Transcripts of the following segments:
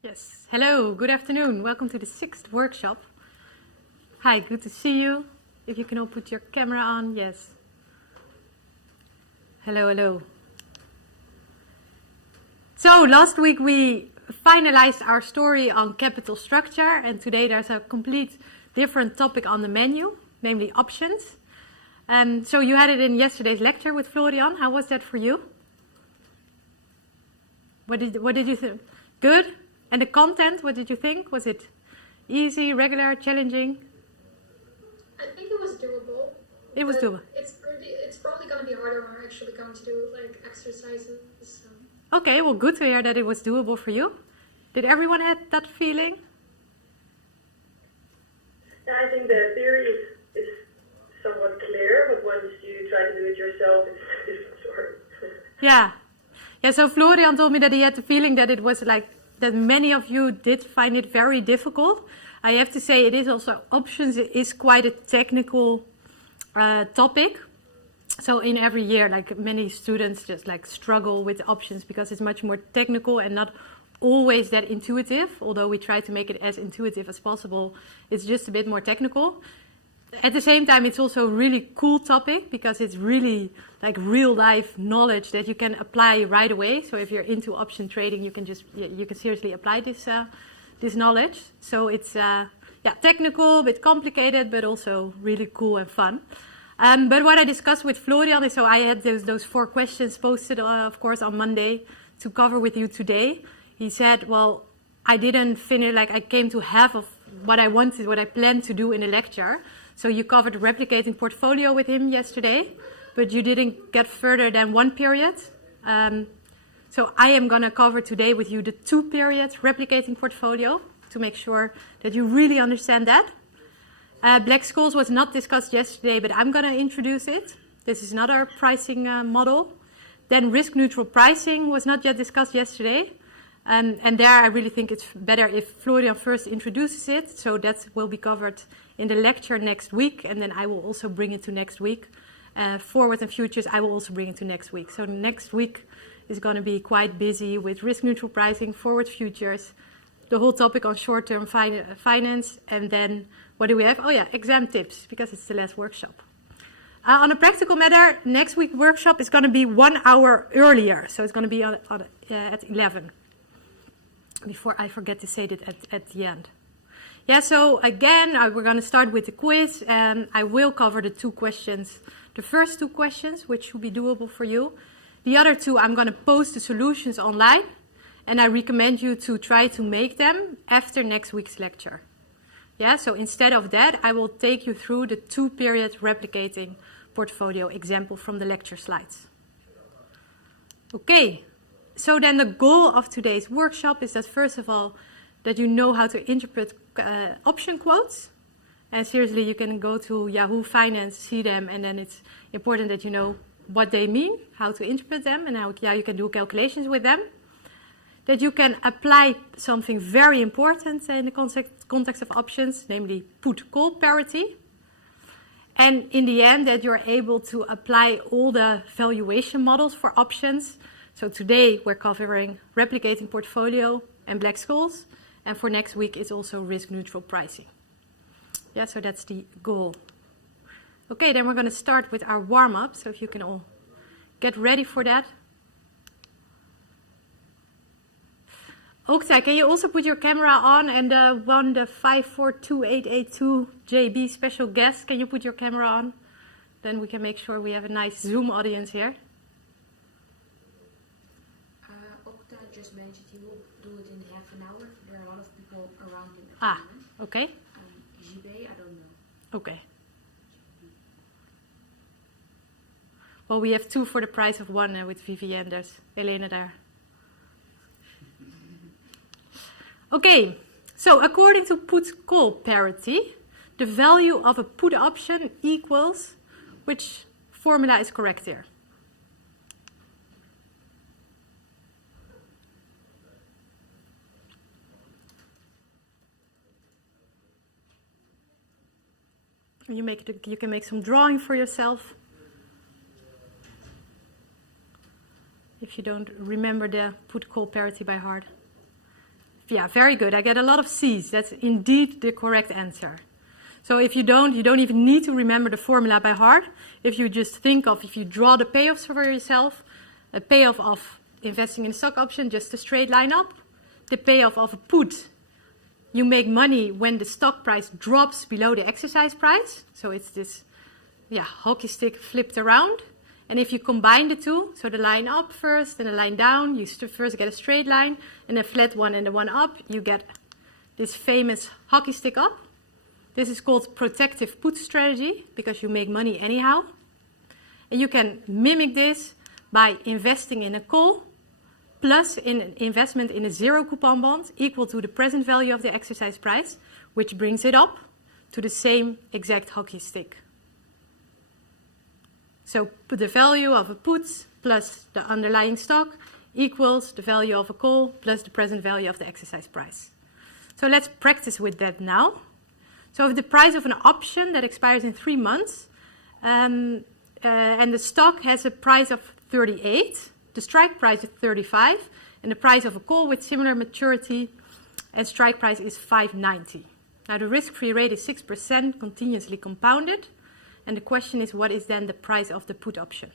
Yes. Hello, good afternoon. Welcome to the 6th workshop. Hi, good to see you. If you can all put your camera on, yes. Hello, hello. So, last week we finalized our story on capital structure, and today there's a complete different topic on the menu, namely options. So you had it in yesterday's lecture with Florian. How was that for you? What did you think? Good? And the content, what did you think? Was it easy, regular, challenging? I think it was doable. It was doable. It's probably going to be harder when we're actually going to do like exercises. So. Okay, well, good to hear that it was doable for you. Did everyone have that feeling? Yeah, I think the theory is somewhat clear, but once you try to do it yourself, it's hard. Yeah. Yeah, so Florian told me that he had the feeling that it was like that many of you did find it very difficult. I have to say it is also, options is quite a technical topic. So in every year, like many students just like struggle with options because it's much more technical and not always that intuitive. Although we try to make it as intuitive as possible, it's just a bit more technical. At the same time, it's also a really cool topic because it's really like real life knowledge that you can apply right away. So if you're into option trading, you can seriously apply this knowledge. So it's technical, a bit complicated, but also really cool and fun. But what I discussed with Florian is, so I had those 4 questions posted, of course, on Monday to cover with you today. He said, well, I didn't finish, like I came to half of what I wanted, what I planned to do in the lecture. So you covered replicating portfolio with him yesterday, but you didn't get further than 1 period. So I am going to cover today with you the 2 periods replicating portfolio to make sure that you really understand that. Black Scholes was not discussed yesterday, but I'm going to introduce it. This is another pricing model. Then risk neutral pricing was not yet discussed yesterday. And there I really think it's better if Florian first introduces it. So that will be covered in the lecture next week. And then I will also bring it to next week. Forward and futures, I will also bring it to next week. So next week is going to be quite busy with risk neutral pricing, forward futures, the whole topic on short-term finance. And then what do we have? Oh yeah, exam tips, because it's the last workshop. On a practical matter, next week's workshop is going to be 1 hour earlier. So it's going to be at 11. Before I forget to say that at the end. Yeah, so again, we're going to start with the quiz, and I will cover the 2 questions, the first 2 questions, which should be doable for you. The other 2, I'm going to post the solutions online, and I recommend you to try to make them after next week's lecture. Yeah, so instead of that, I will take you through the 2-period replicating portfolio example from the lecture slides. Okay. So then the goal of today's workshop is that first of all, that you know how to interpret option quotes. And seriously, you can go to Yahoo Finance, see them, and then it's important that you know what they mean, how to interpret them, and how you can do calculations with them. That you can apply something very important in the context of options, namely put-call parity. And in the end, that you're able to apply all the valuation models for options. So today we're covering replicating portfolio and Black Scholes, and for next week it's also risk neutral pricing. Yeah, so that's the goal. Okay, then we're going to start with our warm-up, so if you can all get ready for that. Okta, can you also put your camera on, and the 542882 JB special guest, can you put your camera on? Then we can make sure we have a nice Zoom audience here. Just mentioned he will do it in half an hour. There are a lot of people around him. Okay. JB, I don't know. Okay. Well, we have 2 for the price of 1 with Vivienne. There's Elena there. Okay. So according to put-call parity, the value of a put option equals, which formula is correct here? You can make some drawing for yourself. If you don't remember the put-call parity by heart. Yeah, very good. I get a lot of C's. That's indeed the correct answer. So if you don't even need to remember the formula by heart. If you just think of, if you draw the payoffs for yourself, a payoff of investing in a stock option, just a straight line up. The payoff of a put, you make money when the stock price drops below the exercise price. So it's this, hockey stick flipped around. And if you combine the two, so the line up first and the line down, you first get a straight line, and a flat one and the one up, you get this famous hockey stick up. This is called protective put strategy, because you make money anyhow. And you can mimic this by investing in a call, plus in an investment in a zero coupon bond equal to the present value of the exercise price, which brings it up to the same exact hockey stick. So put the value of a put plus the underlying stock equals the value of a call plus the present value of the exercise price. So let's practice with that now. So if the price of an option that expires in 3 months, and the stock has a price of 38, the strike price is 35, and the price of a call with similar maturity and strike price is 5.90. Now the risk-free rate is 6% continuously compounded. And the question is, what is then the price of the put option?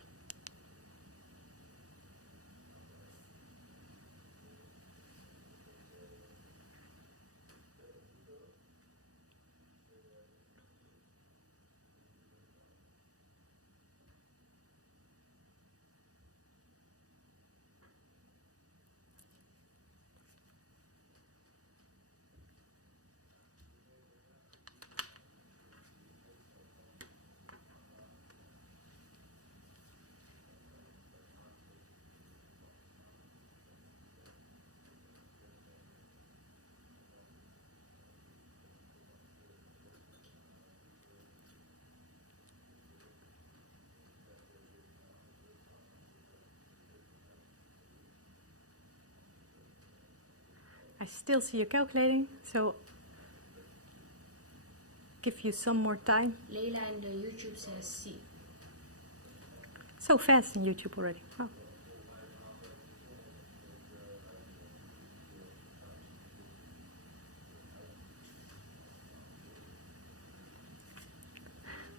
I still see you calculating, so give you some more time. Leila in the YouTube says C. So fast in YouTube already. Wow.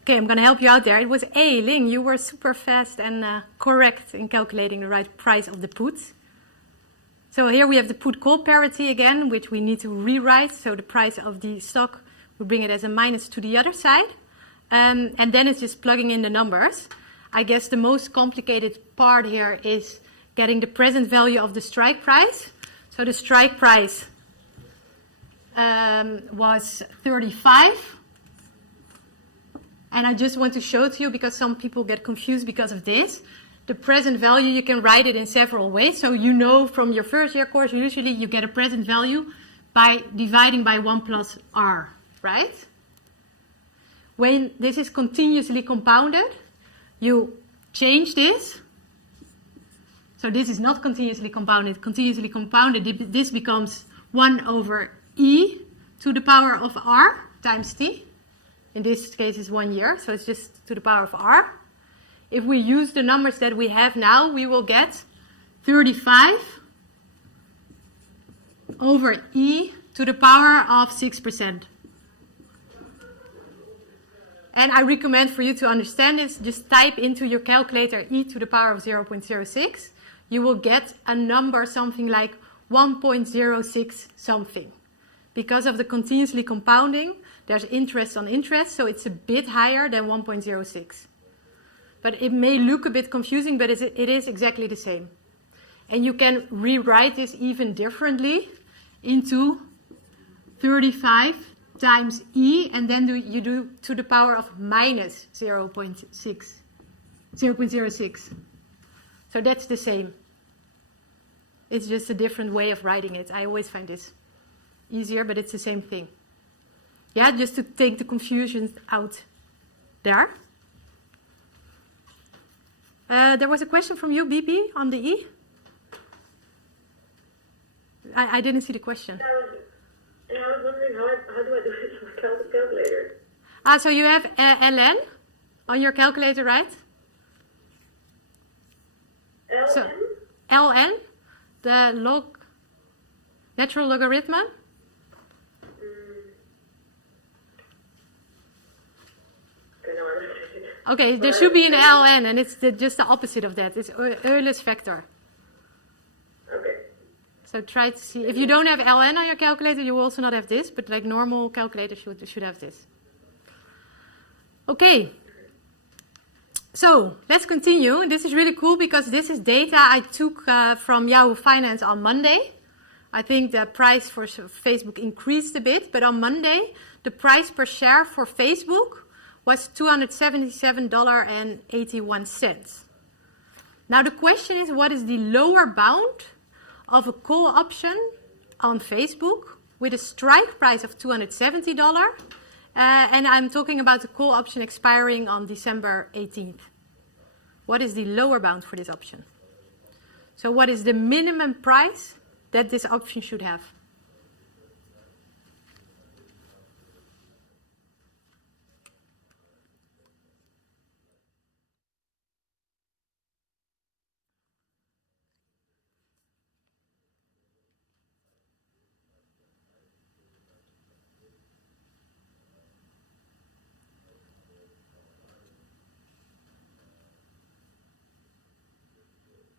Okay, I'm going to help you out there. It was A, Ling. You were super fast and correct in calculating the right price of the put. So here we have the put-call parity again, which we need to rewrite. So the price of the stock, we bring it as a minus to the other side. And then it's just plugging in the numbers. I guess the most complicated part here is getting the present value of the strike price. So the strike price was 35. And I just want to show to you, because some people get confused because of this. The present value, you can write it in several ways. So you know from your first year course, usually you get a present value by dividing by 1 plus r, right? When this is continuously compounded, you change this. So this is not continuously compounded. Continuously compounded, this becomes 1 over e to the power of r times t. In this case, it's 1 year, so it's just to the power of r. If we use the numbers that we have now, we will get 35 over e to the power of 6%. And I recommend for you to understand this, just type into your calculator e to the power of 0.06. You will get a number something like 1.06 something. Because of the continuously compounding, there's interest on interest, so it's a bit higher than 1.06. But it may look a bit confusing, but it is exactly the same. And you can rewrite this even differently into 35 times e, and then you do to the power of minus 0.06. So that's the same. It's just a different way of writing it. I always find this easier, but it's the same thing. Yeah, just to take the confusion out there. There was a question from you, BP, on the E. I didn't see the question. I was wondering how do I do it on the calculator? So you have ln on your calculator, right? LN? So, ln, the log. Natural logarithm? Okay, there should be an ln, and it's just the opposite of that. It's Euler's vector. Okay. So try to see. If you don't have ln on your calculator, you will also not have this, but like normal calculators should have this. Okay. So let's continue. This is really cool because this is data I took from Yahoo Finance on Monday. I think the price for Facebook increased a bit, but on Monday, the price per share for Facebook was $277.81. Now the question is, what is the lower bound of a call option on Facebook with a strike price of $270? And I'm talking about the call option expiring on December 18th. What is the lower bound for this option? So what is the minimum price that this option should have?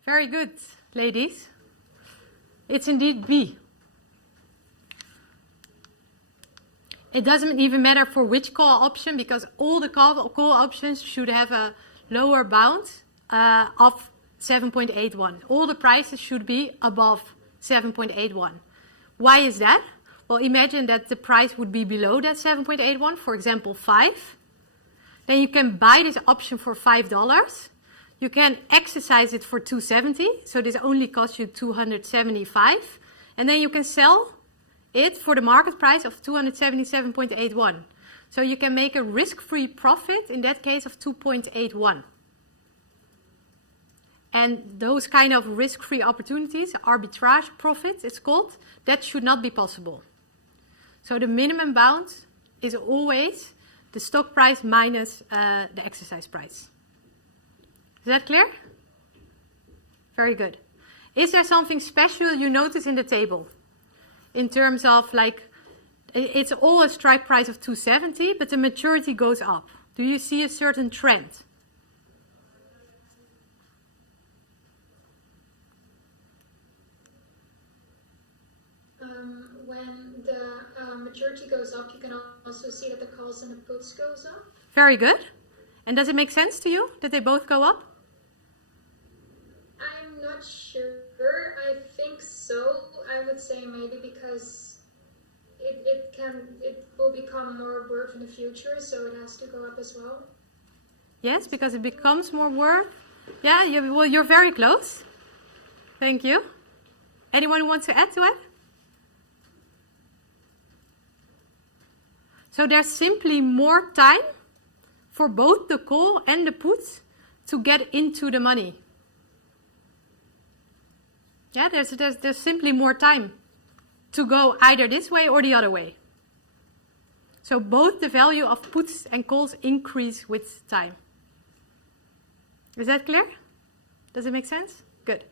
Very good, ladies. It's indeed B. It doesn't even matter for which call option, because all the call options should have a lower bound of 7.81. All the prices should be above 7.81. Why is that? Well, imagine that the price would be below that 7.81, for example, 5. Then you can buy this option for $5. You can exercise it for $270, so this only costs you $275, and then you can sell it for the market price of $277.81. So you can make a risk-free profit in that case of 2.81. And those kind of risk-free opportunities, arbitrage profits it's called, that should not be possible. So the minimum bound is always the stock price minus the exercise price. Is that clear? Very good. Is there something special you notice in the table? In terms of like, it's all a strike price of 270, but the maturity goes up. Do you see a certain trend? When the maturity goes up, you can also see that the calls and the puts goes up. Very good. And does it make sense to you that they both go up? I'm not sure. I think so. I would say maybe because it will become more worth in the future, so it has to go up as well. Yes, because it becomes more worth. Yeah, well, you're very close. Thank you. Anyone who wants to add to it? So there's simply more time for both the call and the put to get into the money. Yeah, there's simply more time to go either this way or the other way. So both the value of puts and calls increase with time. Is that clear? Does it make sense? Good.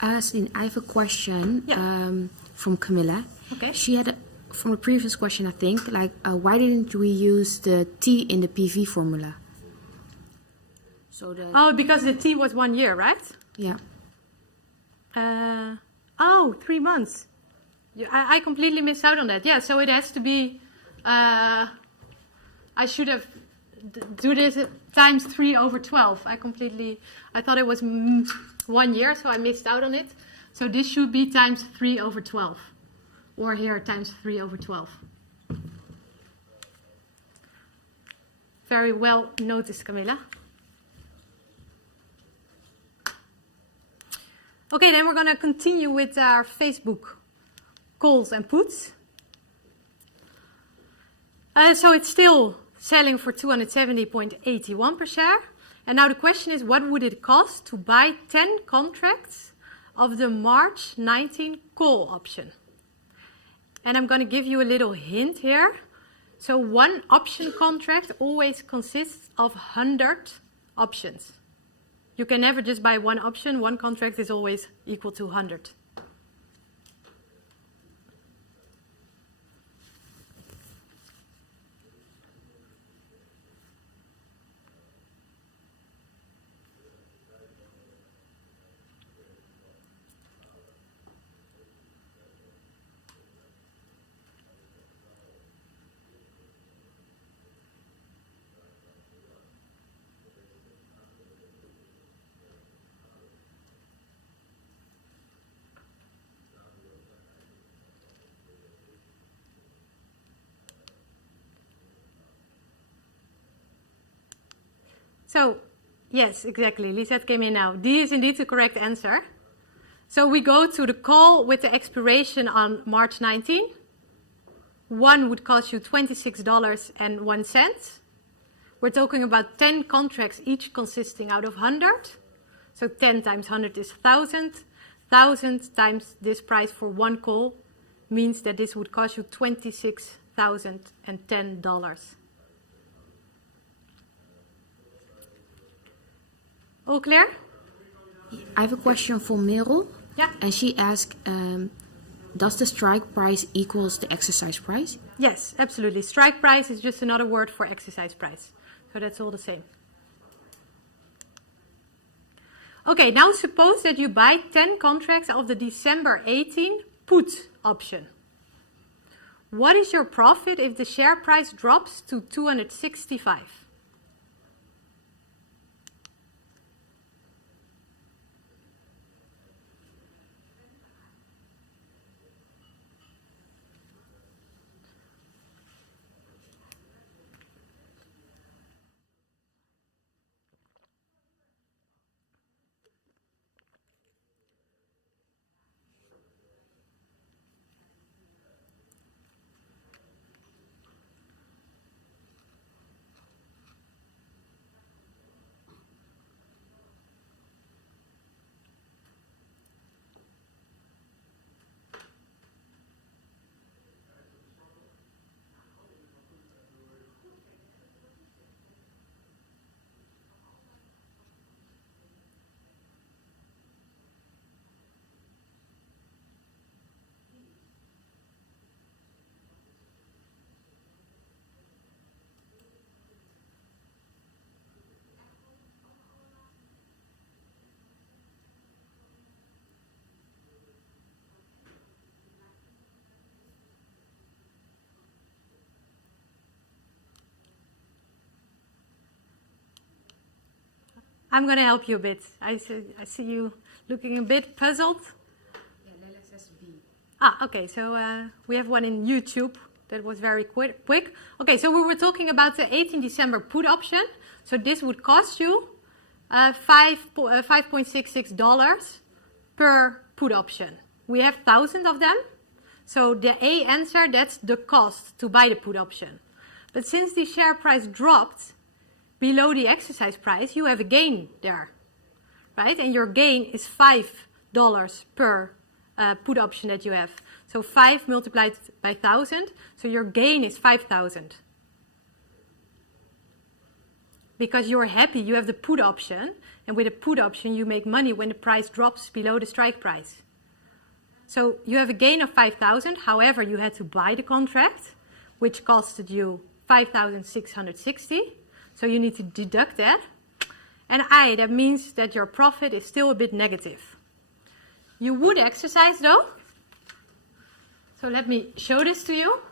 I have a question from Camilla. Okay. She had from a previous question, I think, like why didn't we use the T in the PV formula? So because the T was 1 year, right? Yeah. 3 months. I completely missed out on that. Yeah, so it has to be, I should have do this times 3 over 12. I thought it was 1 year, so I missed out on it. So this should be times 3 over 12. Or here, times 3 over 12. Very well noticed, Camilla. Okay, then we're going to continue with our Facebook calls and puts. So it's still selling for 270.81 per share. And now the question is, what would it cost to buy 10 contracts of the March 19 call option? And I'm going to give you a little hint here. So one option contract always consists of 100 options. You can never just buy one option. One contract is always equal to 100. So, yes, exactly. Lisette came in now. D is indeed the correct answer. So we go to the call with the expiration on March 19. One would cost you $26.01. We're talking about 10 contracts, each consisting out of 100. So 10 times 100 is 1,000. 1,000 times this price for one call means that this would cost you $26,010. All clear? I have a question for Merel. Yeah. And she asked, does the strike price equals the exercise price? Yes, absolutely. Strike price is just another word for exercise price. So that's all the same. Okay, now suppose that you buy 10 contracts of the December 18 put option. What is your profit if the share price drops to 265? I'm going to help you a bit. I see you looking a bit puzzled. Yeah, Leila says B. Okay, so we have one in YouTube that was very quick. Okay, so we were talking about the 18 December put option. So this would cost you $5.66 per put option. We have 1,000 of them. So the A answer, that's the cost to buy the put option. But since the share price dropped below the exercise price, you have a gain there, right? And your gain is $5 per put option that you have. So 5 multiplied by 1,000, so your gain is 5,000. Because you're happy, you have the put option, and with a put option you make money when the price drops below the strike price. So you have a gain of 5,000, however you had to buy the contract, which costed you 5,660. So you need to deduct that. And I, that means that your profit is still a bit negative. You would exercise though. So let me show this to you.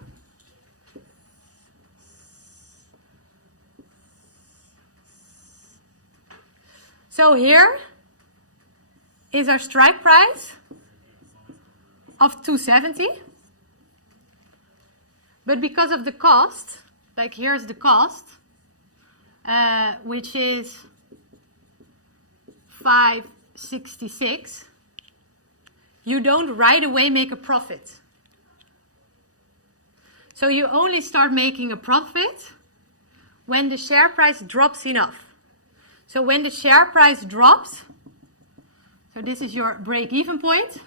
So here is our strike price of 270. But because of the cost, like here's the cost, which is 566, you don't right away make a profit. So you only start making a profit when the share price drops enough. So when the share price drops, so this is your break-even point.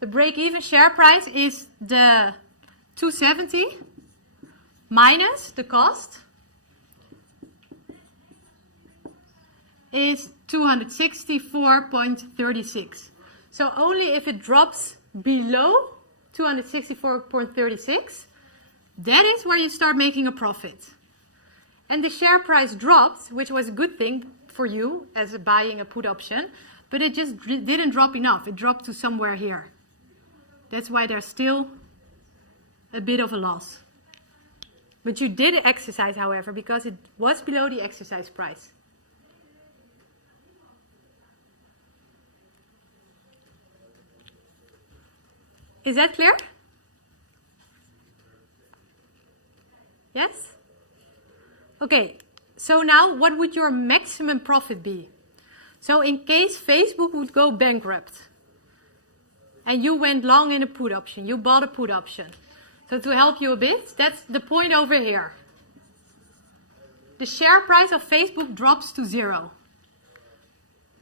The break-even share price is the 270 minus the cost is 264.36. So only if it drops below 264.36, that is where you start making a profit. And the share price dropped, which was a good thing for you as buying a put option, but it just didn't drop enough. It dropped to somewhere here. That's why there's still a bit of a loss. But you did exercise, however, because it was below the exercise price. Is that clear? Yes? Okay, so now what would your maximum profit be? So in case Facebook would go bankrupt and you went long in a put option, you bought a put option. So to help you a bit, that's the point over here. The share price of Facebook drops to 0,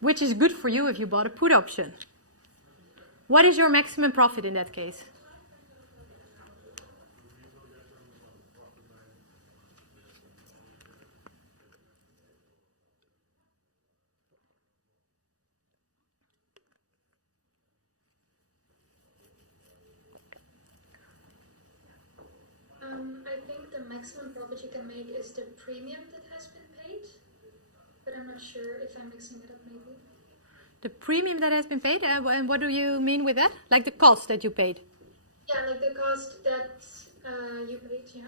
which is good for you if you bought a put option. What is your maximum profit in that case? I think the maximum profit you can make is the premium that has been paid, but I'm not sure if I'm mixing it up maybe. The premium that has been paid? And what do you mean with that? Like the cost that you paid? Yeah, like the cost that you paid, yeah.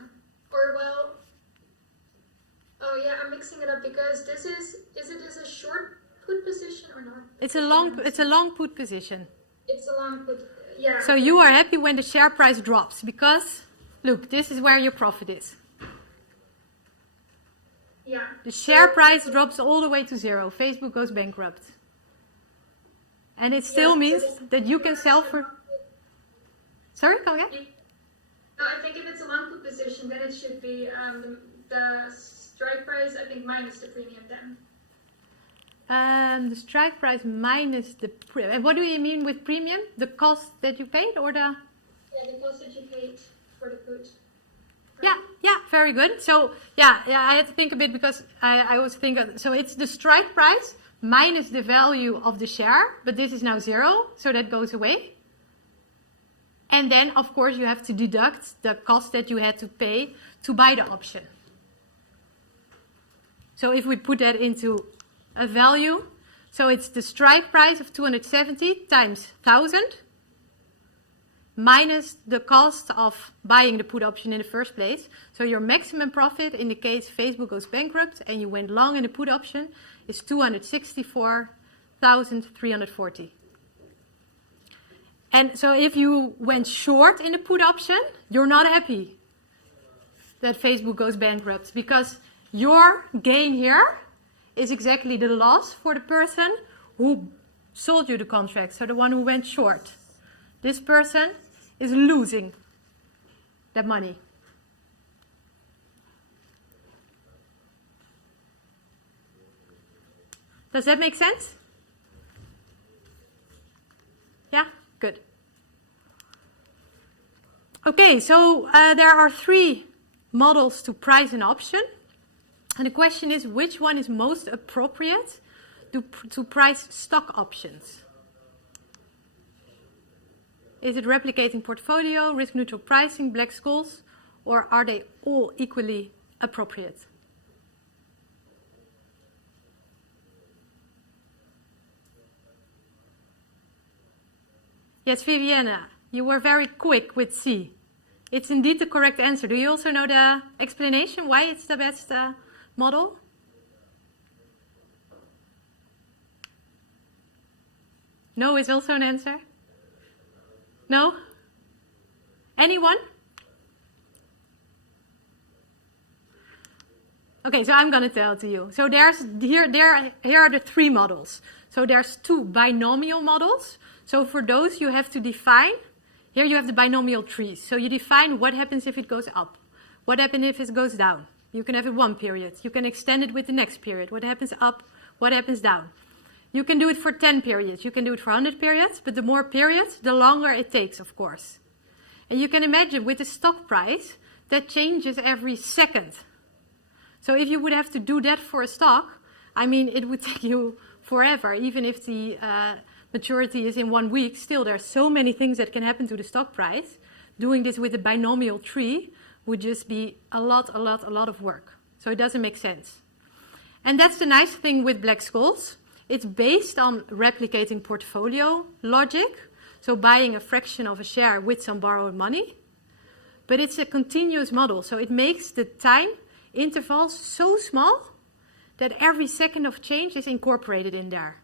Or well, oh yeah, I'm mixing it up because this is it a short put position or not? It's a long put position. It's a long put, yeah. So you are happy when the share price drops because, look, this is where your profit is. Yeah. The share price drops all the way to 0. Facebook goes bankrupt. And it still means that you can sell for... Sorry, come again? No, I think if it's a long put position, then it should be the strike price, I think, minus the premium then. The strike price minus the premium. And what do you mean with premium? The cost that you paid or the... Yeah, the cost that you paid for the put. Yeah, very good. So, yeah, I had to think a bit because I was thinking... So it's the strike price minus the value of the share, but this is now 0, so that goes away. And then, of course, you have to deduct the cost that you had to pay to buy the option. So if we put that into a value, so it's the strike price of 270 times 1,000 minus the cost of buying the put option in the first place. So your maximum profit in the case Facebook goes bankrupt and you went long in the put option is 264,340. And so if you went short in the put option, you're not happy that Facebook goes bankrupt because your gain here is exactly the loss for the person who sold you the contract, so the one who went short. This person is losing that money. Does that make sense? Yeah? Good. Okay, so there are 3 models to price an option. And the question is, which one is most appropriate to price stock options? Is it replicating portfolio, risk-neutral pricing, black skulls, or are they all equally appropriate? Yes, Viviana, you were very quick with C. It's indeed the correct answer. Do you also know the explanation why it's the best model? No is also an answer? No? Anyone? Okay, so I'm going to tell it to you. So here are the 3 models. So there's 2 binomial models. So for those you have to define, here you have the binomial trees. So you define what happens if it goes up. What happens if it goes down? You can have it 1 period. You can extend it with the next period. What happens up? What happens down? You can do it for 10 periods. You can do it for 100 periods. But the more periods, the longer it takes, of course. And you can imagine with the stock price, that changes every second. So if you would have to do that for a stock, I mean, it would take you forever. Even if the maturity is in 1 week, still there are so many things that can happen to the stock price. Doing this with a binomial tree would just be a lot of work. So it doesn't make sense. And that's the nice thing with black skulls. It's based on replicating portfolio logic, so buying a fraction of a share with some borrowed money. But it's a continuous model, so it makes the time intervals so small that every second of change is incorporated in there.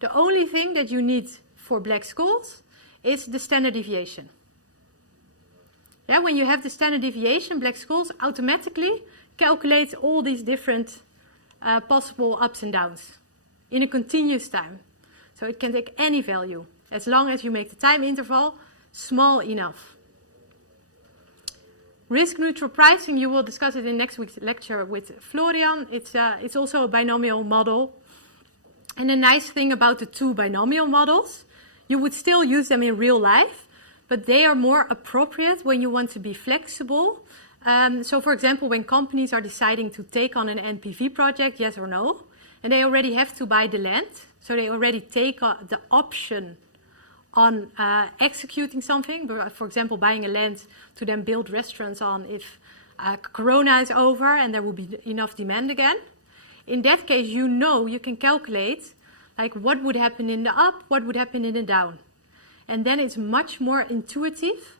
The only thing that you need for black skulls is the standard deviation. Yeah, when you have the standard deviation, black skulls, automatically calculates all these different possible ups and downs in a continuous time. So it can take any value, as long as you make the time interval small enough. Risk neutral pricing, you will discuss it in next week's lecture with Florian. It's also a binomial model. And the nice thing about the two binomial models, you would still use them in real life, but they are more appropriate when you want to be flexible. So for example, when companies are deciding to take on an NPV project, yes or no, and they already have to buy the land, so they already take the option on executing something, for example, buying a land to then build restaurants on if Corona is over and there will be enough demand again. In that case, you can calculate like what would happen in the up, what would happen in the down. And then it's much more intuitive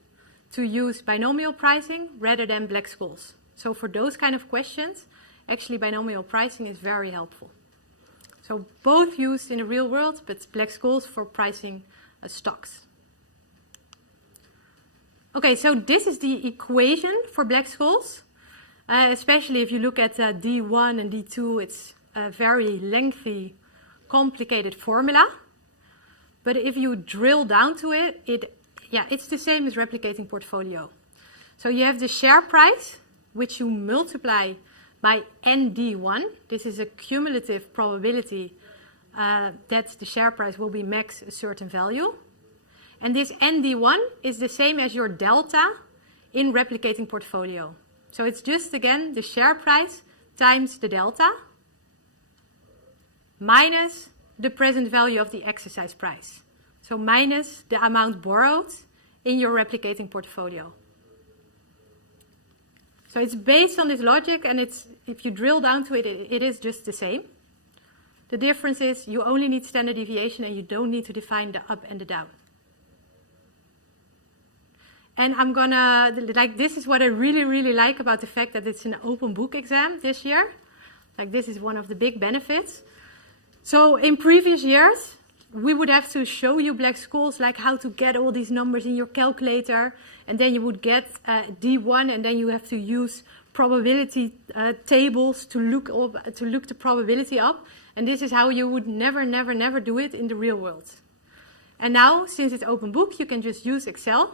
to use binomial pricing rather than Black-Scholes. So for those kind of questions, actually binomial pricing is very helpful. So both used in the real world, but Black-Scholes for pricing stocks. Okay, so this is the equation for Black-Scholes. Especially if you look at D1 and D2, it's a very lengthy, complicated formula. But if you drill down to it, it's the same as replicating portfolio. So you have the share price, which you multiply by ND1. This is a cumulative probability that the share price will be max a certain value. And this ND1 is the same as your delta in replicating portfolio. So it's just, again, the share price times the delta minus the present value of the exercise price. So minus the amount borrowed in your replicating portfolio. So it's based on this logic, and if you drill down to it, it is just the same. The difference is you only need standard deviation and you don't need to define the up and the down. And I'm gonna, this is what I really, really like about the fact that it's an open book exam this year. Like, this is one of the big benefits. So in previous years, we would have to show you Black-Scholes, like how to get all these numbers in your calculator, and then you would get D1, and then you have to use probability tables to look the probability up. And this is how you would never, never, never do it in the real world. And now, since it's open book, you can just use Excel.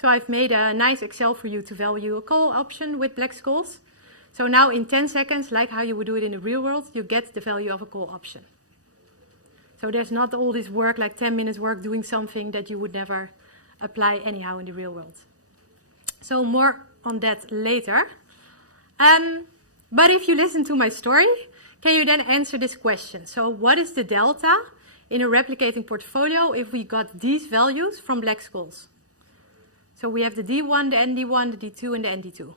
So I've made a nice Excel for you to value a call option with Black-Scholes. So now in 10 seconds, like how you would do it in the real world, you get the value of a call option. So there's not all this work, like 10 minutes work doing something that you would never apply anyhow in the real world. So more on that later. But if you listen to my story, can you then answer this question? So what is the delta in a replicating portfolio if we got these values from Black-Scholes? So we have the D1, the ND1, the D2, and the ND2.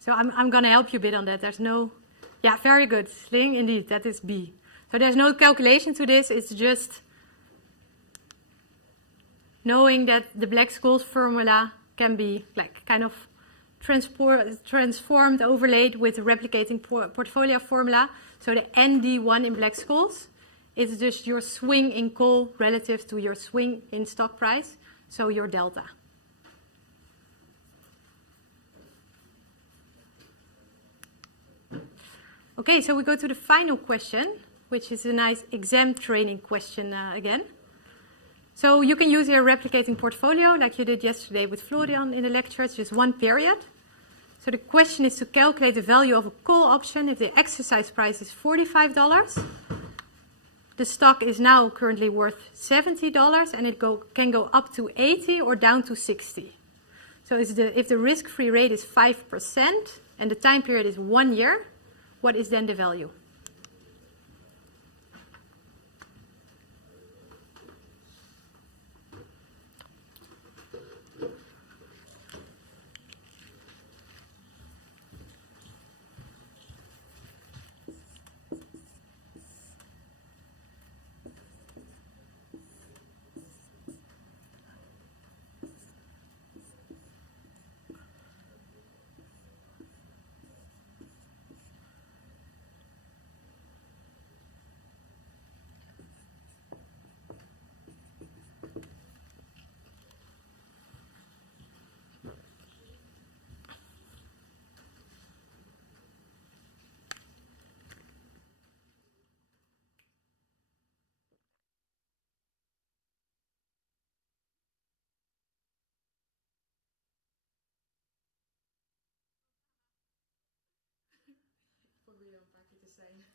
So I'm going to help you a bit on that. There's no... Yeah, very good. Sling, indeed, that is B. So there's no calculation to this. It's just knowing that the Black-Scholes formula can be like kind of transformed, overlaid with the replicating portfolio formula. So the ND1 in Black-Scholes is just your swing in call relative to your swing in stock price, so your delta. Okay, so we go to the final question, which is a nice exam training question again. So you can use your replicating portfolio like you did yesterday with Florian in the lecture. It's just one period. So the question is to calculate the value of a call option if the exercise price is $45. The stock is now currently worth $70 and it can go up to 80 or down to 60. So if the risk-free rate is 5% and the time period is 1 year, what is then the value? say.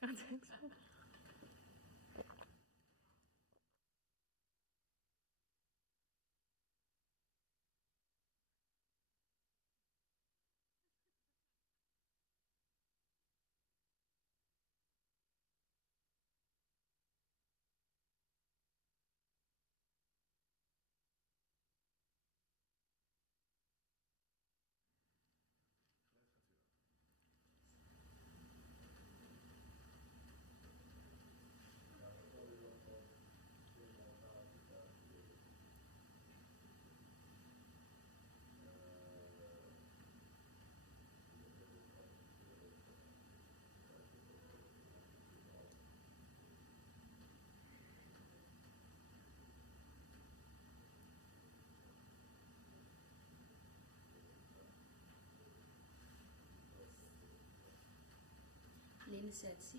Lynn said C.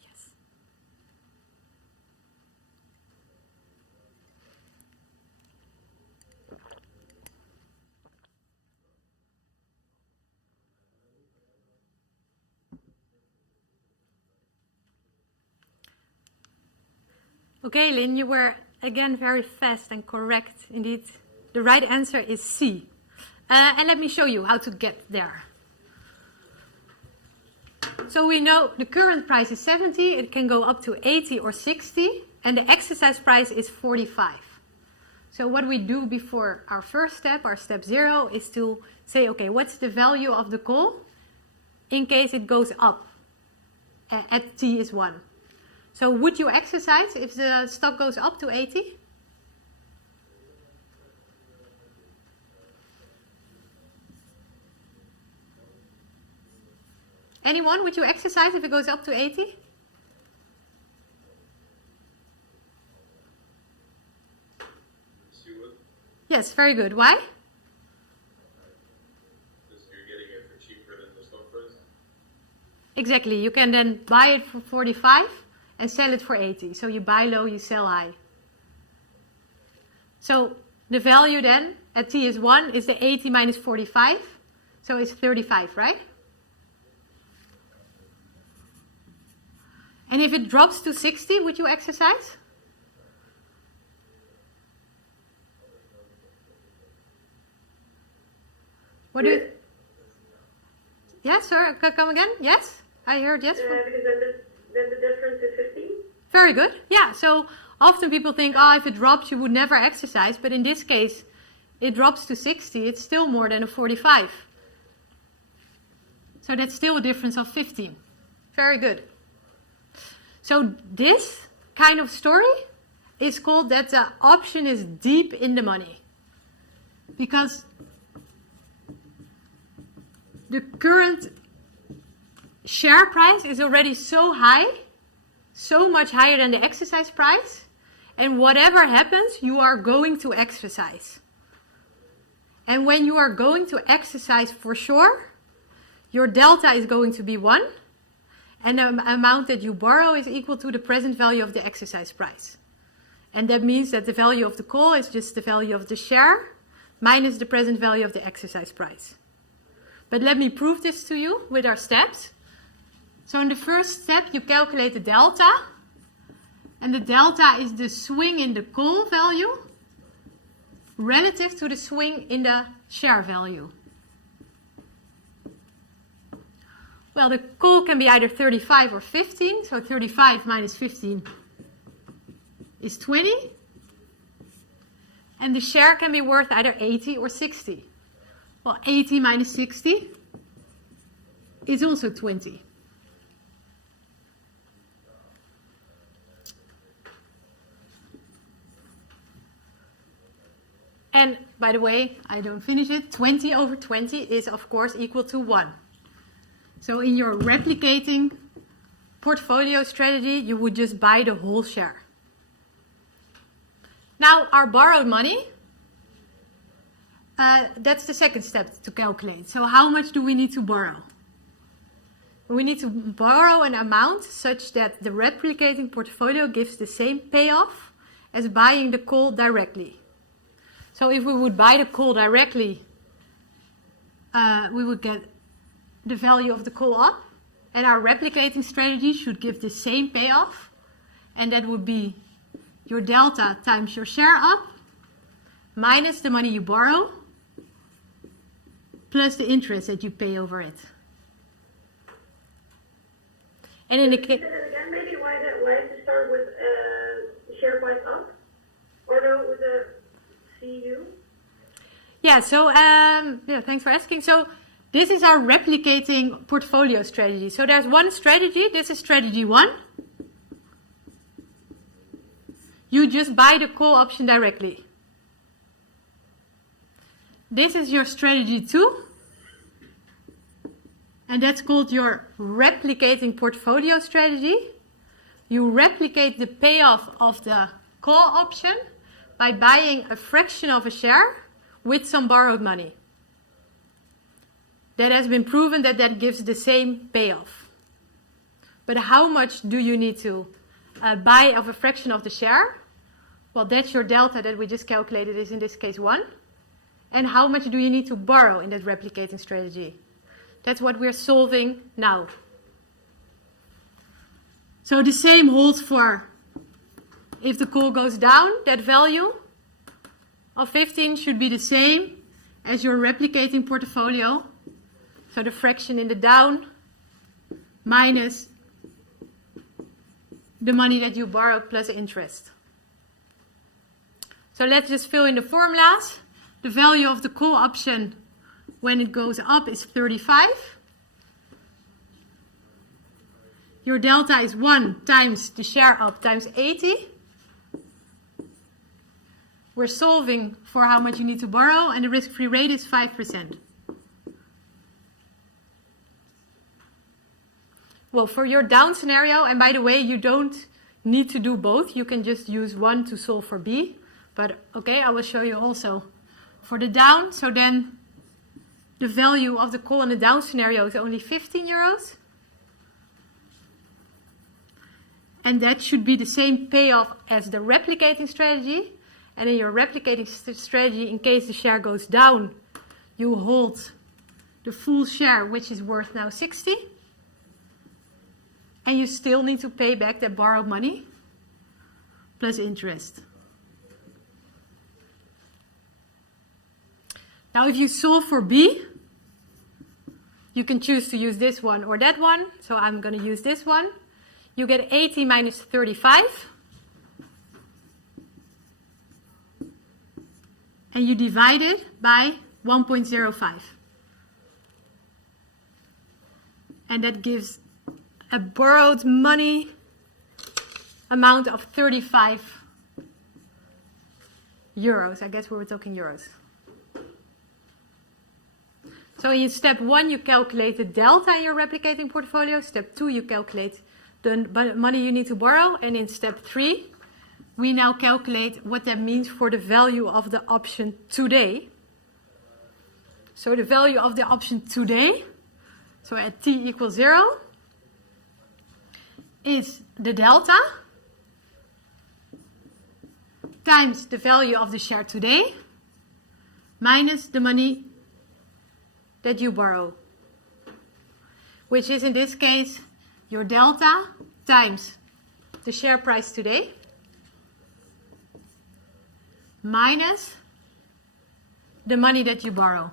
Yes. Okay, Lynn, you were again very fast and correct. Indeed, the right answer is C. And let me show you how to get there. So we know the current price is 70, it can go up to 80 or 60, and the exercise price is 45. So what we do before our first step, our step 0, is to say, okay, what's the value of the call in case it goes up at T is 1? So would you exercise if the stock goes up to 80? Anyone, would you exercise if it goes up to 80? Yes, very good. Why? Because you're getting it for cheaper than the stock price. Exactly. You can then buy it for 45 and sell it for 80. So you buy low, you sell high. So the value then at T is 1 is the 80 minus 45. So it's 35, right? And if it drops to 60, would you exercise? What do you... Yes, sir. Come again? Yes? I heard yes. Because then the difference is 15. Very good. Yeah, so often people think, oh, if it drops, you would never exercise. But in this case, it drops to 60. It's still more than a 45. So that's still a difference of 15. Very good. So this kind of story is called that the option is deep in the money. Because the current share price is already so high, so much higher than the exercise price, and whatever happens, you are going to exercise. And when you are going to exercise for sure, your delta is going to be 1, and the amount that you borrow is equal to the present value of the exercise price. And that means that the value of the call is just the value of the share minus the present value of the exercise price. But let me prove this to you with our steps. So in the first step, you calculate the delta. And the delta is the swing in the call value relative to the swing in the share value. Well, the call can be either 35 or 15. So 35 minus 15 is 20. And the share can be worth either 80 or 60. Well, 80 minus 60 is also 20. And by the way, I don't finish it. 20 over 20 is of course equal to 1. So in your replicating portfolio strategy, you would just buy the whole share. Now our borrowed money, that's the second step to calculate. So how much do we need to borrow? We need to borrow an amount such that the replicating portfolio gives the same payoff as buying the call directly. So if we would buy the call directly, we would get the value of the call up And our replicating strategy should give the same payoff. And that would be your delta times your share up minus the money you borrow plus the interest that you pay over it. And in the case... Again, maybe why to start with share price up? Or no, with a CU? Yeah, so thanks for asking. So this is our replicating portfolio strategy. So there's one strategy. This is strategy 1. You just buy the call option directly. This is your strategy 2. And that's called your replicating portfolio strategy. You replicate the payoff of the call option by buying a fraction of a share with some borrowed money. That has been proven that that gives the same payoff. But how much do you need to buy of a fraction of the share? Well, that's your delta that we just calculated, is in this case 1. And how much do you need to borrow in that replicating strategy? That's what we're solving now. So the same holds for if the call goes down, that value of 15 should be the same as your replicating portfolio. So the fraction in the down minus the money that you borrowed plus interest. So let's just fill in the formulas. The value of the call option when it goes up is 35. Your delta is 1 times the share up times 80. We're solving for how much you need to borrow, and the risk-free rate is 5%. Well, for your down scenario, and by the way, you don't need to do both. You can just use one to solve for B. But okay, I will show you also for the down. So then the value of the call in the down scenario is only 15 euros. And that should be the same payoff as the replicating strategy. And in your replicating strategy, in case the share goes down, you hold the full share, which is worth now 60. And you still need to pay back that borrowed money plus interest. Now, if you solve for B, you can choose to use this one or that one. So I'm going to use this one. You get 80 minus 35. And you divide it by 1.05. And that gives a borrowed money amount of 35 euros. I guess we were talking euros. So in step 1, you calculate the delta in your replicating portfolio. Step 2, you calculate the money you need to borrow. And in step 3, we now calculate what that means for the value of the option today. So the value of the option today, so at t equals 0, is the delta times the value of the share today minus the money that you borrow, which is in this case your delta times the share price today minus the money that you borrow.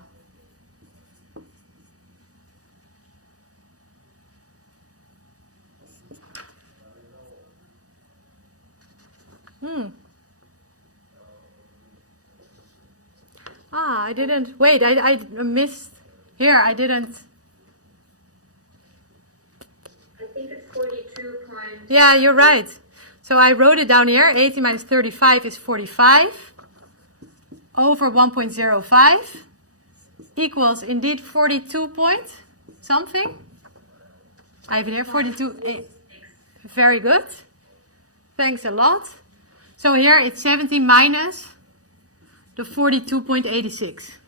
I didn't, wait, I missed, here, I didn't. I think it's 42 points. Yeah, you're right. So I wrote it down here, 80 minus 35 is 45 over 1.05 equals indeed 42 point something. I have it here, 42, very good. Thanks a lot. So here it's 70 minus the 42.86.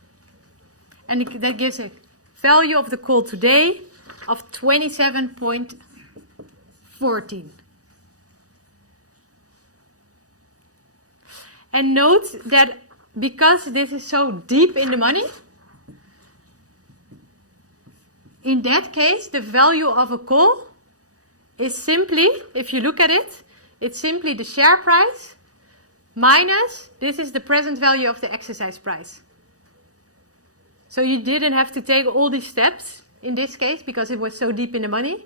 And that gives a value of the call today of 27.14. And note that because this is so deep in the money, in that case, the value of a call is simply, if you look at it, it's simply the share price minus, this is the present value of the exercise price. So you didn't have to take all these steps in this case because it was so deep in the money.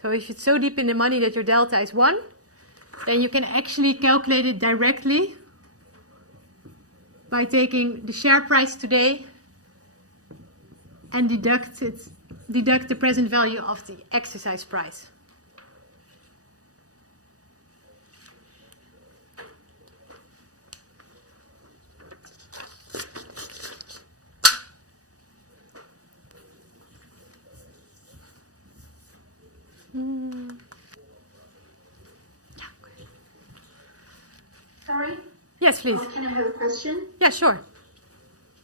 So if it's so deep in the money that your delta is 1, then you can actually calculate it directly by taking the share price today and deduct the present value of the exercise price. Sorry? Yes, please. Can I have a question? Yeah, sure.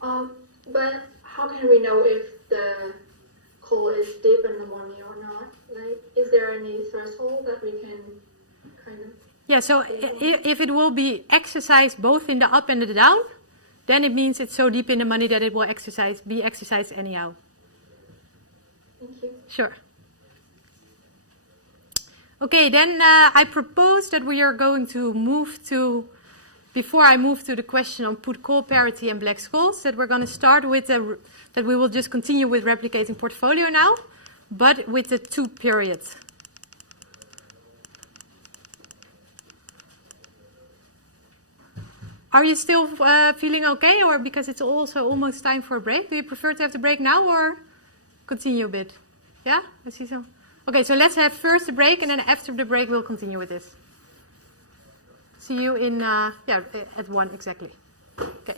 But how can we know if the coal is deep in the money or not? Like, is there any threshold that we can kind of... Yeah, so if it will be exercised both in the up and the down, then it means it's so deep in the money that it will be exercised anyhow. Thank you. Sure. Okay, then I propose that we are going to move to, before I move to the question on put call parity and black skulls, that we're going to start with, that we will just continue with replicating portfolio now, but with the 2 periods. Are you still feeling okay, or because it's also almost time for a break? Do you prefer to have the break now or continue a bit? Yeah, I see some. Okay, so let's have first the break, and then after the break we'll continue with this. See you in, at 1 exactly. Okay.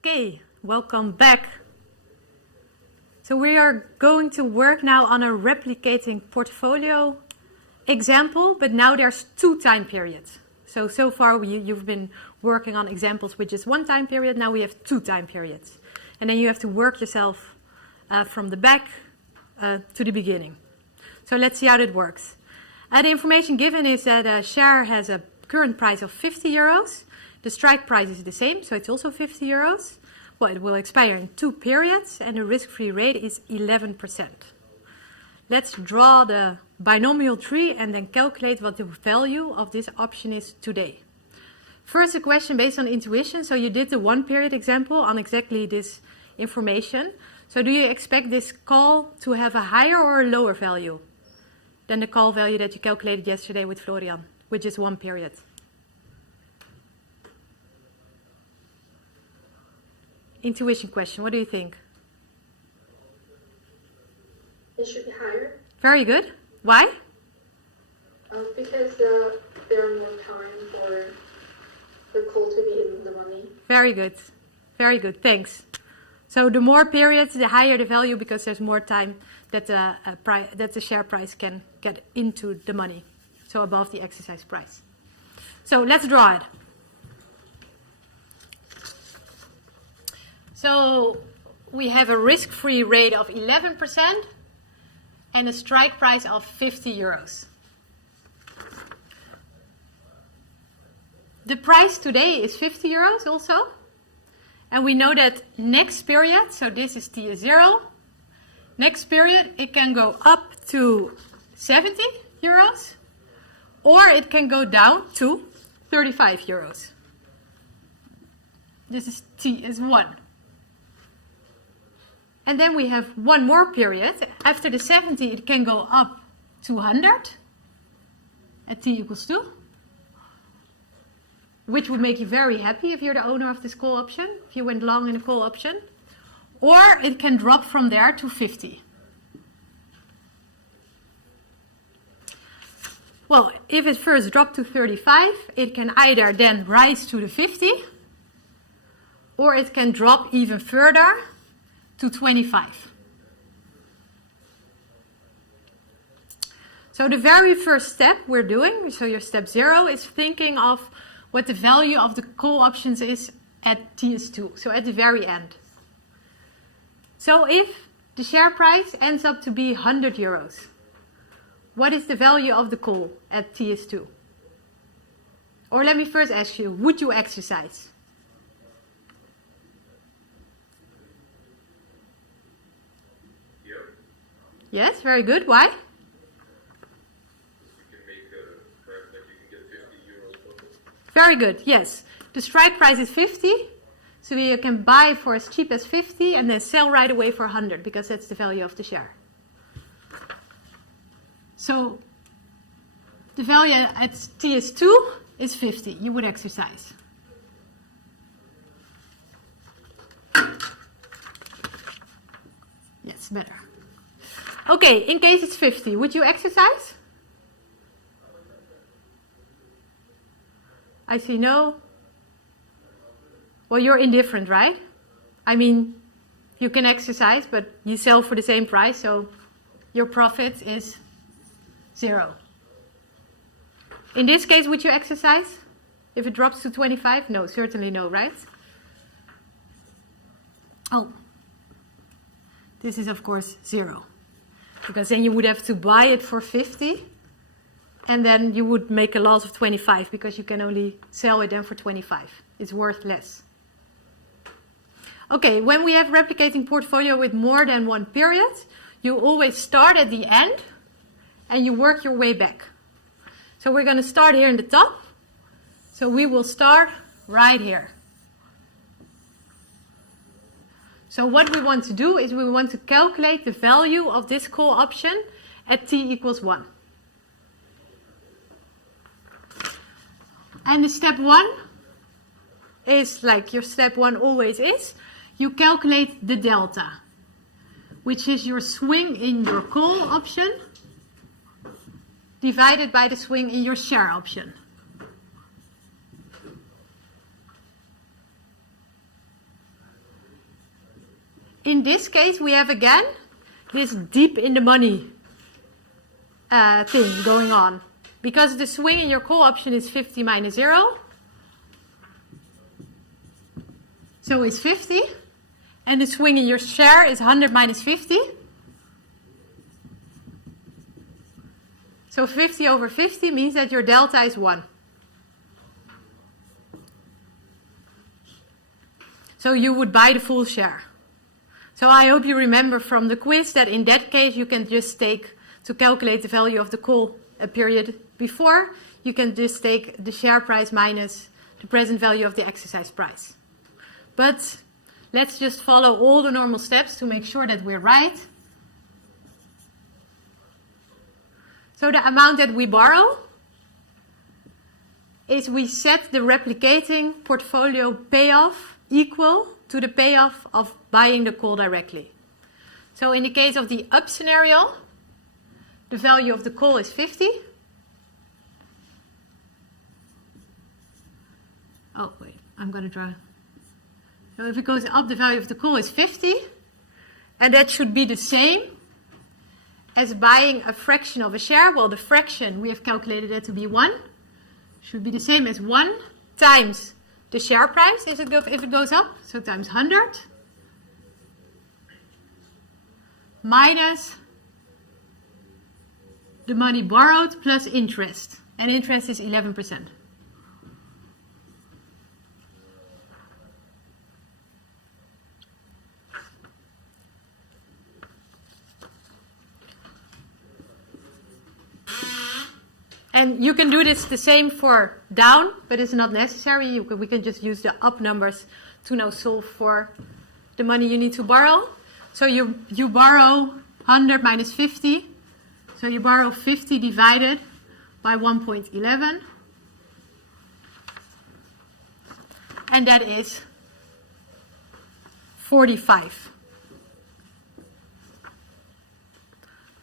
Okay, welcome back. So we are going to work now on a replicating portfolio example, but now there's 2 time periods. So far you've been working on examples with just 1 time period. Now we have 2 time periods. And then you have to work yourself from the back to the beginning. So let's see how that works. The information given is that a share has a current price of 50 euros. The strike price is the same, so it's also 50 euros. Well, it will expire in 2 periods, and the risk-free rate is 11%. Let's draw the binomial tree and then calculate what the value of this option is today. First, a question based on intuition. So you did the 1 period example on exactly this information. So do you expect this call to have a higher or a lower value than the call value that you calculated yesterday with Florian, which is 1 period? Intuition question, what do you think? It should be higher. Very good. Why? Because there are more time for the call to be in the money. Very good. Very good. Thanks. So the more periods, the higher the value, because there's more time that the share price can get into the money. So above the exercise price. So let's draw it. So we have a risk-free rate of 11% and a strike price of 50 euros. The price today is 50 euros also. And we know that next period, so this is T is 0. Next period, it can go up to 70 euros or it can go down to 35 euros. This is T is 1. And then we have 1 more period. After the 70, it can go up to 100 at T equals 2. Which would make you very happy if you're the owner of this call option, if you went long in a call option. Or it can drop from there to 50. Well, if it first dropped to 35, it can either then rise to the 50, or it can drop even further to 25. So the very first step we're doing, so your step 0, is thinking of what the value of the call options is at T is 2, so at the very end. So if the share price ends up to be 100 euros, what is the value of the call at T is 2? Or let me first ask you, would you exercise? Yep. Yes, very good. Why? You can make a price that you can get 50 euros total. Very good, yes. The strike price is 50, so you can buy for as cheap as 50 and then sell right away for 100, because that's the value of the share. So the value at T is 2 is 50. You would exercise. Yes, better. Okay, in case it's 50, would you exercise? I see no. Well, you're indifferent, right? I mean, you can exercise, but you sell for the same price, so your profit is 0. In this case, would you exercise? If it drops to 25? No, certainly no, right? Oh, this is of course 0. Because then you would have to buy it for 50, and then you would make a loss of 25, because you can only sell it then for 25. It's worth less. Okay, when we have replicating portfolio with more than 1 period, you always start at the end, and you work your way back. So we're going to start here in the top. So we will start right here. So what we want to do is we want to calculate the value of this call option at T equals 1. And the step 1 is like your step 1 always is. You calculate the delta, which is your swing in your call option divided by the swing in your share option. in this case, we have again this deep in the money thing going on. Because the swing in your call option is 50 minus 0. So it's 50. And the swing in your share is 100 minus 50. So 50 over 50 means that your delta is 1. So you would buy the full share. So I hope you remember from the quiz that in that case you can just take, to calculate the value of the call a period before, you can just take the share price minus the present value of the exercise price. But let's just follow all the normal steps to make sure that we're right. So the amount that we borrow is we set the replicating portfolio payoff equal to the payoff of buying the call directly. So in the case of the up scenario, the value of the call is 50. Oh, wait, I'm going to draw. So if it goes up, the value of the call is 50. And that should be the same as buying a fraction of a share. Well, the fraction, we have calculated that to be 1. Should be the same as 1 times the share price if it goes up. So times 100. Minus the money borrowed plus interest. And interest is 11%. And you can do this the same for down, but it's not necessary. We can just use the up numbers to now solve for the money you need to borrow. So you borrow 100 minus 50. So you borrow 50 divided by 1.11. And that is 45.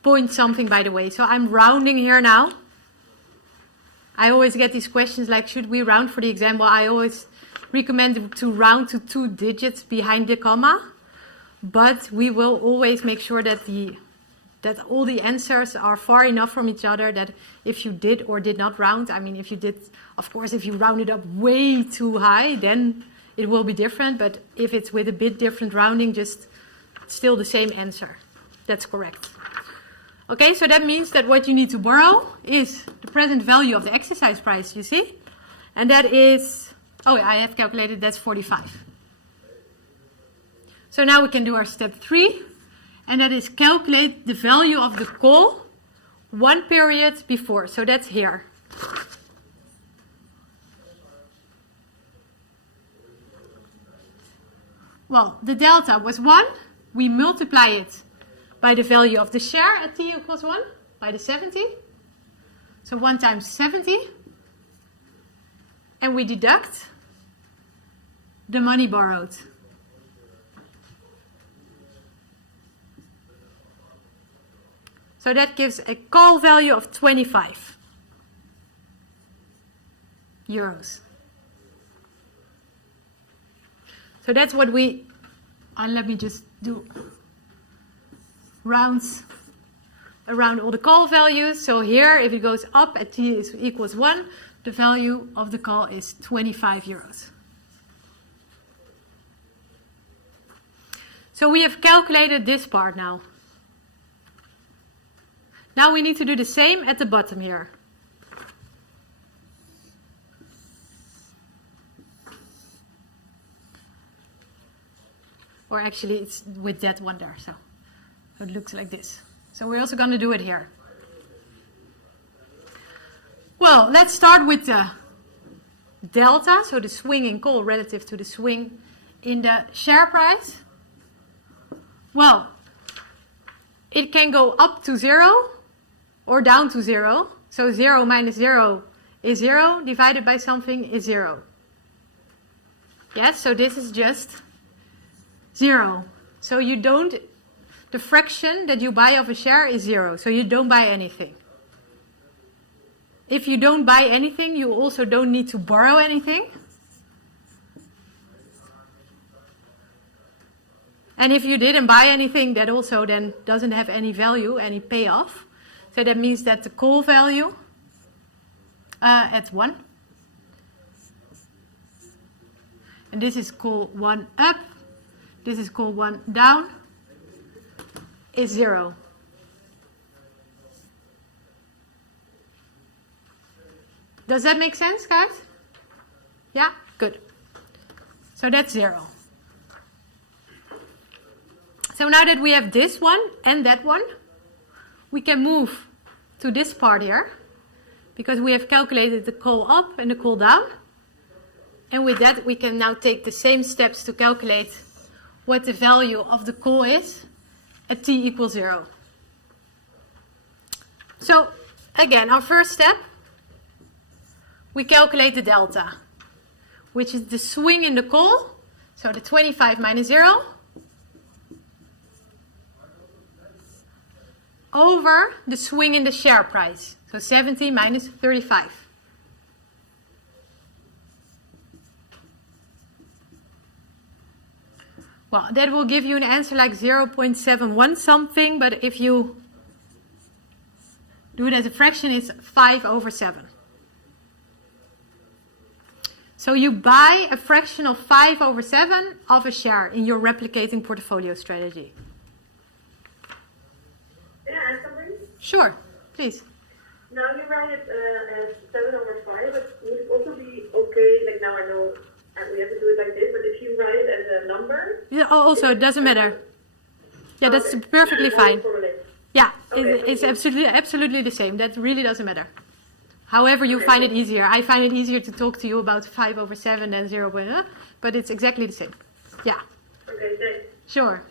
Point something, by the way. So I'm rounding here now. I always get these questions like, should we round for the exam? Well, I always recommend to round to 2 digits behind the comma. But we will always make sure that all the answers are far enough from each other that if you did or did not round, I mean, if you did, of course, if you rounded up way too high, then it will be different. But if it's with a bit different rounding, just still the same answer. That's correct. Okay, so that means that what you need to borrow is the present value of the exercise price, you see? And that is, oh, I have calculated that's 45. So now we can do our step 3, and that is calculate the value of the call 1 period before. So that's here. Well, the delta was 1. We multiply it by the value of the share at t equals 1, by the 70. So 1 times 70. And we deduct the money borrowed. So that gives a call value of 25 euros. So that's what we, let me just do rounds around all the call values. So here, if it goes up at t equals 1, the value of the call is 25 euros. So we have calculated this part now. Now we need to do the same at the bottom here. Or actually it's with that one there, so it looks like this. So we're also going to do it here. Well, let's start with the delta, so the swing in call relative to the swing in the share price. Well, it can go up to 0 or down to 0. So 0 minus 0 is 0, divided by something is 0. Yes, so this is just 0. So you don't, the fraction that you buy of a share is 0, so you don't buy anything. If you don't buy anything, you also don't need to borrow anything. And if you didn't buy anything, that also then doesn't have any value, any payoff. So that means that the call value at 1. And this is call 1 up. This is call 1 down. Is 0. Does that make sense, guys? Yeah? Good. So that's 0. So now that we have this one and that one, we can move to this part here, because we have calculated the call up and the call down. And with that, we can now take the same steps to calculate what the value of the call is at t equals 0. So again, our first step, we calculate the delta, which is the swing in the call, so the 25 minus 0, over the swing in the share price, so 70 minus 35. Well, that will give you an answer like 0.71 something, but if you do it as a fraction, it's 5 over 7. So you buy a fraction of 5 over 7 of a share in your replicating portfolio strategy. Can I add something? Sure, please. Now you write it as 7 over 5, but would it also be okay, like now I know we have to do it like this, but if you write it as a number? Yeah, also, it doesn't matter. Yeah, that's Okay. perfectly fine. Yeah, Okay, it's absolutely the same. That really doesn't matter. However you find it easier. I find it easier to talk to you about 5 over 7 than 0, but it's exactly the same. Yeah, Okay, thanks. sure.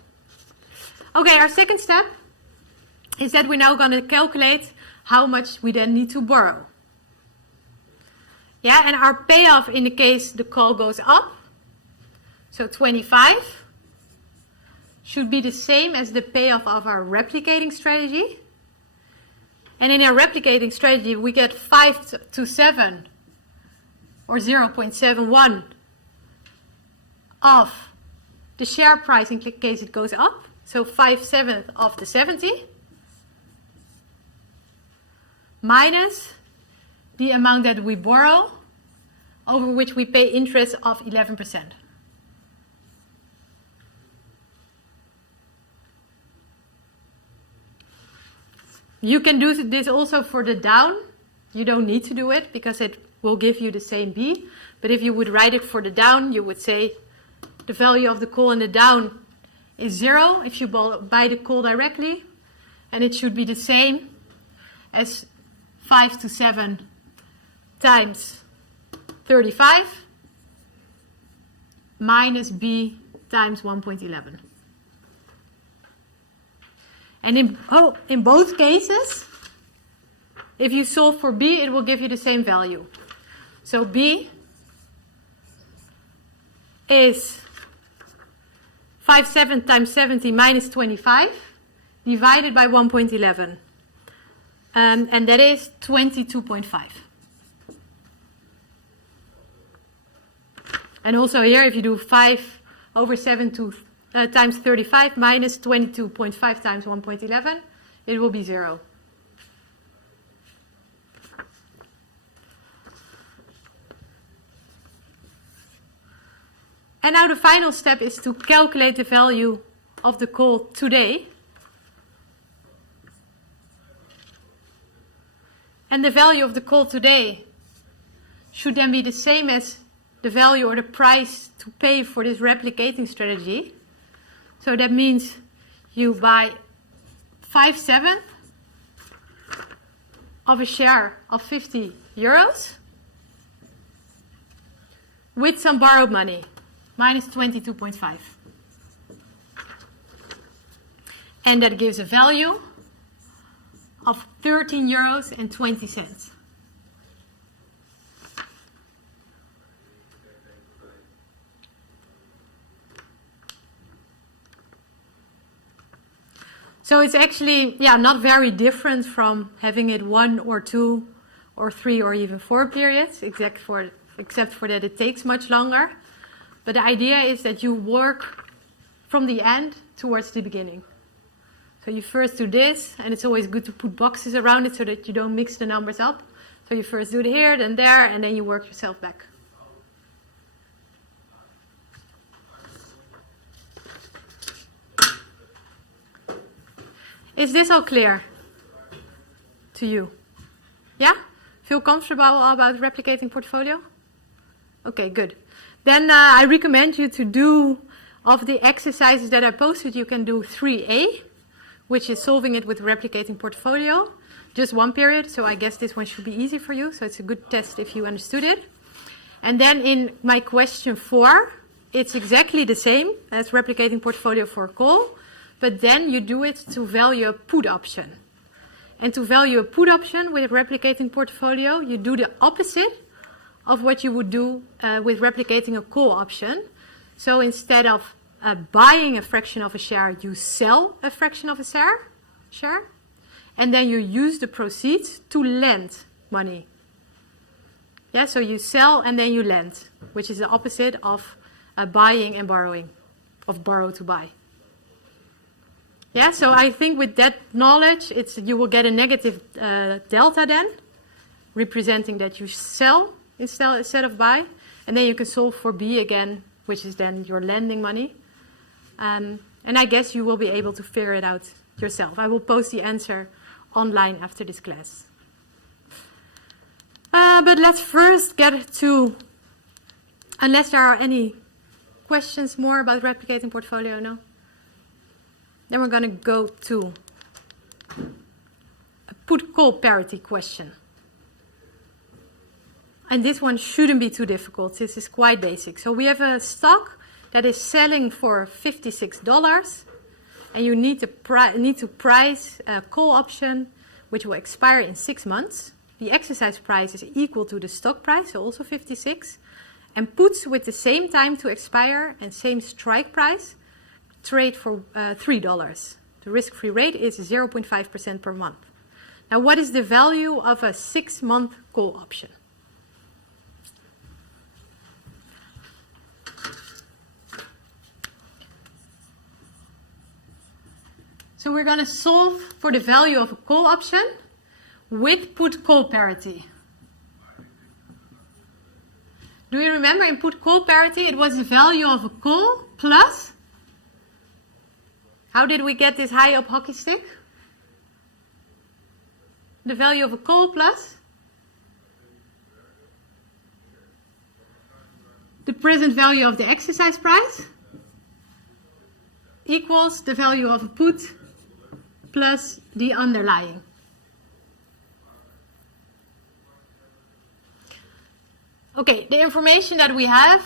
Okay, our second step is that we're now going to calculate how much we then need to borrow. Yeah, and our payoff in the case the call goes up, so 25, should be the same as the payoff of our replicating strategy. And in our replicating strategy, we get 5 to 7, or 0.71, of the share price in case it goes up, so 5/7 of the 70, minus the amount that we borrow, over which we pay interest of 11%. You can do this also for the down. You don't need to do it because it will give you the same B. But if you would write it for the down, you would say the value of the call in the down is 0 if you buy the call directly. And it should be the same as 5 to 7 times 35 minus B times 1.11. And in both cases, if you solve for B, it will give you the same value. So B is 5/7 times 70 minus 25 divided by 1.11. And that is 22.5. And also here, if you do 5 over 7 times 35 minus 22.5 times 1.11, it will be 0. And now the final step is to calculate the value of the call today. And the value of the call today should then be the same as the value or the price to pay for this replicating strategy. So that means you buy 5/7 of a share of 50 euros with some borrowed money, minus 22.5. And that gives a value of 13 euros and 20 cents. So it's actually, not very different from having it 1 or 2 or 3 or even 4 periods, except for that it takes much longer. But the idea is that you work from the end towards the beginning. So you first do this, and it's always good to put boxes around it so that you don't mix the numbers up. So you first do it here, then there, and then you work yourself back. Is this all clear to you? Yeah? Feel comfortable about replicating portfolio? Okay, good. Then I recommend you to do, of the exercises that I posted, you can do 3A, which is solving it with replicating portfolio. Just one period, so I guess this one should be easy for you. So it's a good test if you understood it. And then in my question 4, it's exactly the same as replicating portfolio for a call, but then you do it to value a put option. And to value a put option with replicating portfolio, you do the opposite of what you would do with replicating a call option. So instead of buying a fraction of a share, you sell a fraction of a share, and then you use the proceeds to lend money. Yeah, so you sell and then you lend, which is the opposite of buying and borrowing, of borrow to buy. Yeah, so I think with that knowledge, you will get a negative delta then, representing that you sell instead of buy, and then you can solve for B again, which is then your lending money. And I guess you will be able to figure it out yourself. I will post the answer online after this class. But let's first get to, unless there are any questions more about replicating portfolio, no? Then we're going to go to a put-call parity question. And this one shouldn't be too difficult. This is quite basic. So we have a stock that is selling for $56, and you need to price a call option which will expire in 6 months. The exercise price is equal to the stock price, so also 56, and puts with the same time to expire and same strike price trade for $3. The risk-free rate is 0.5% per month. Now, what is the value of a 6-month call option? So we're going to solve for the value of a call option with put-call parity. Do you remember in put-call parity, it was the value of a call plus, how did we get this high up hockey stick? The value of a call plus the present value of the exercise price equals the value of a put plus the underlying. Okay, the information that we have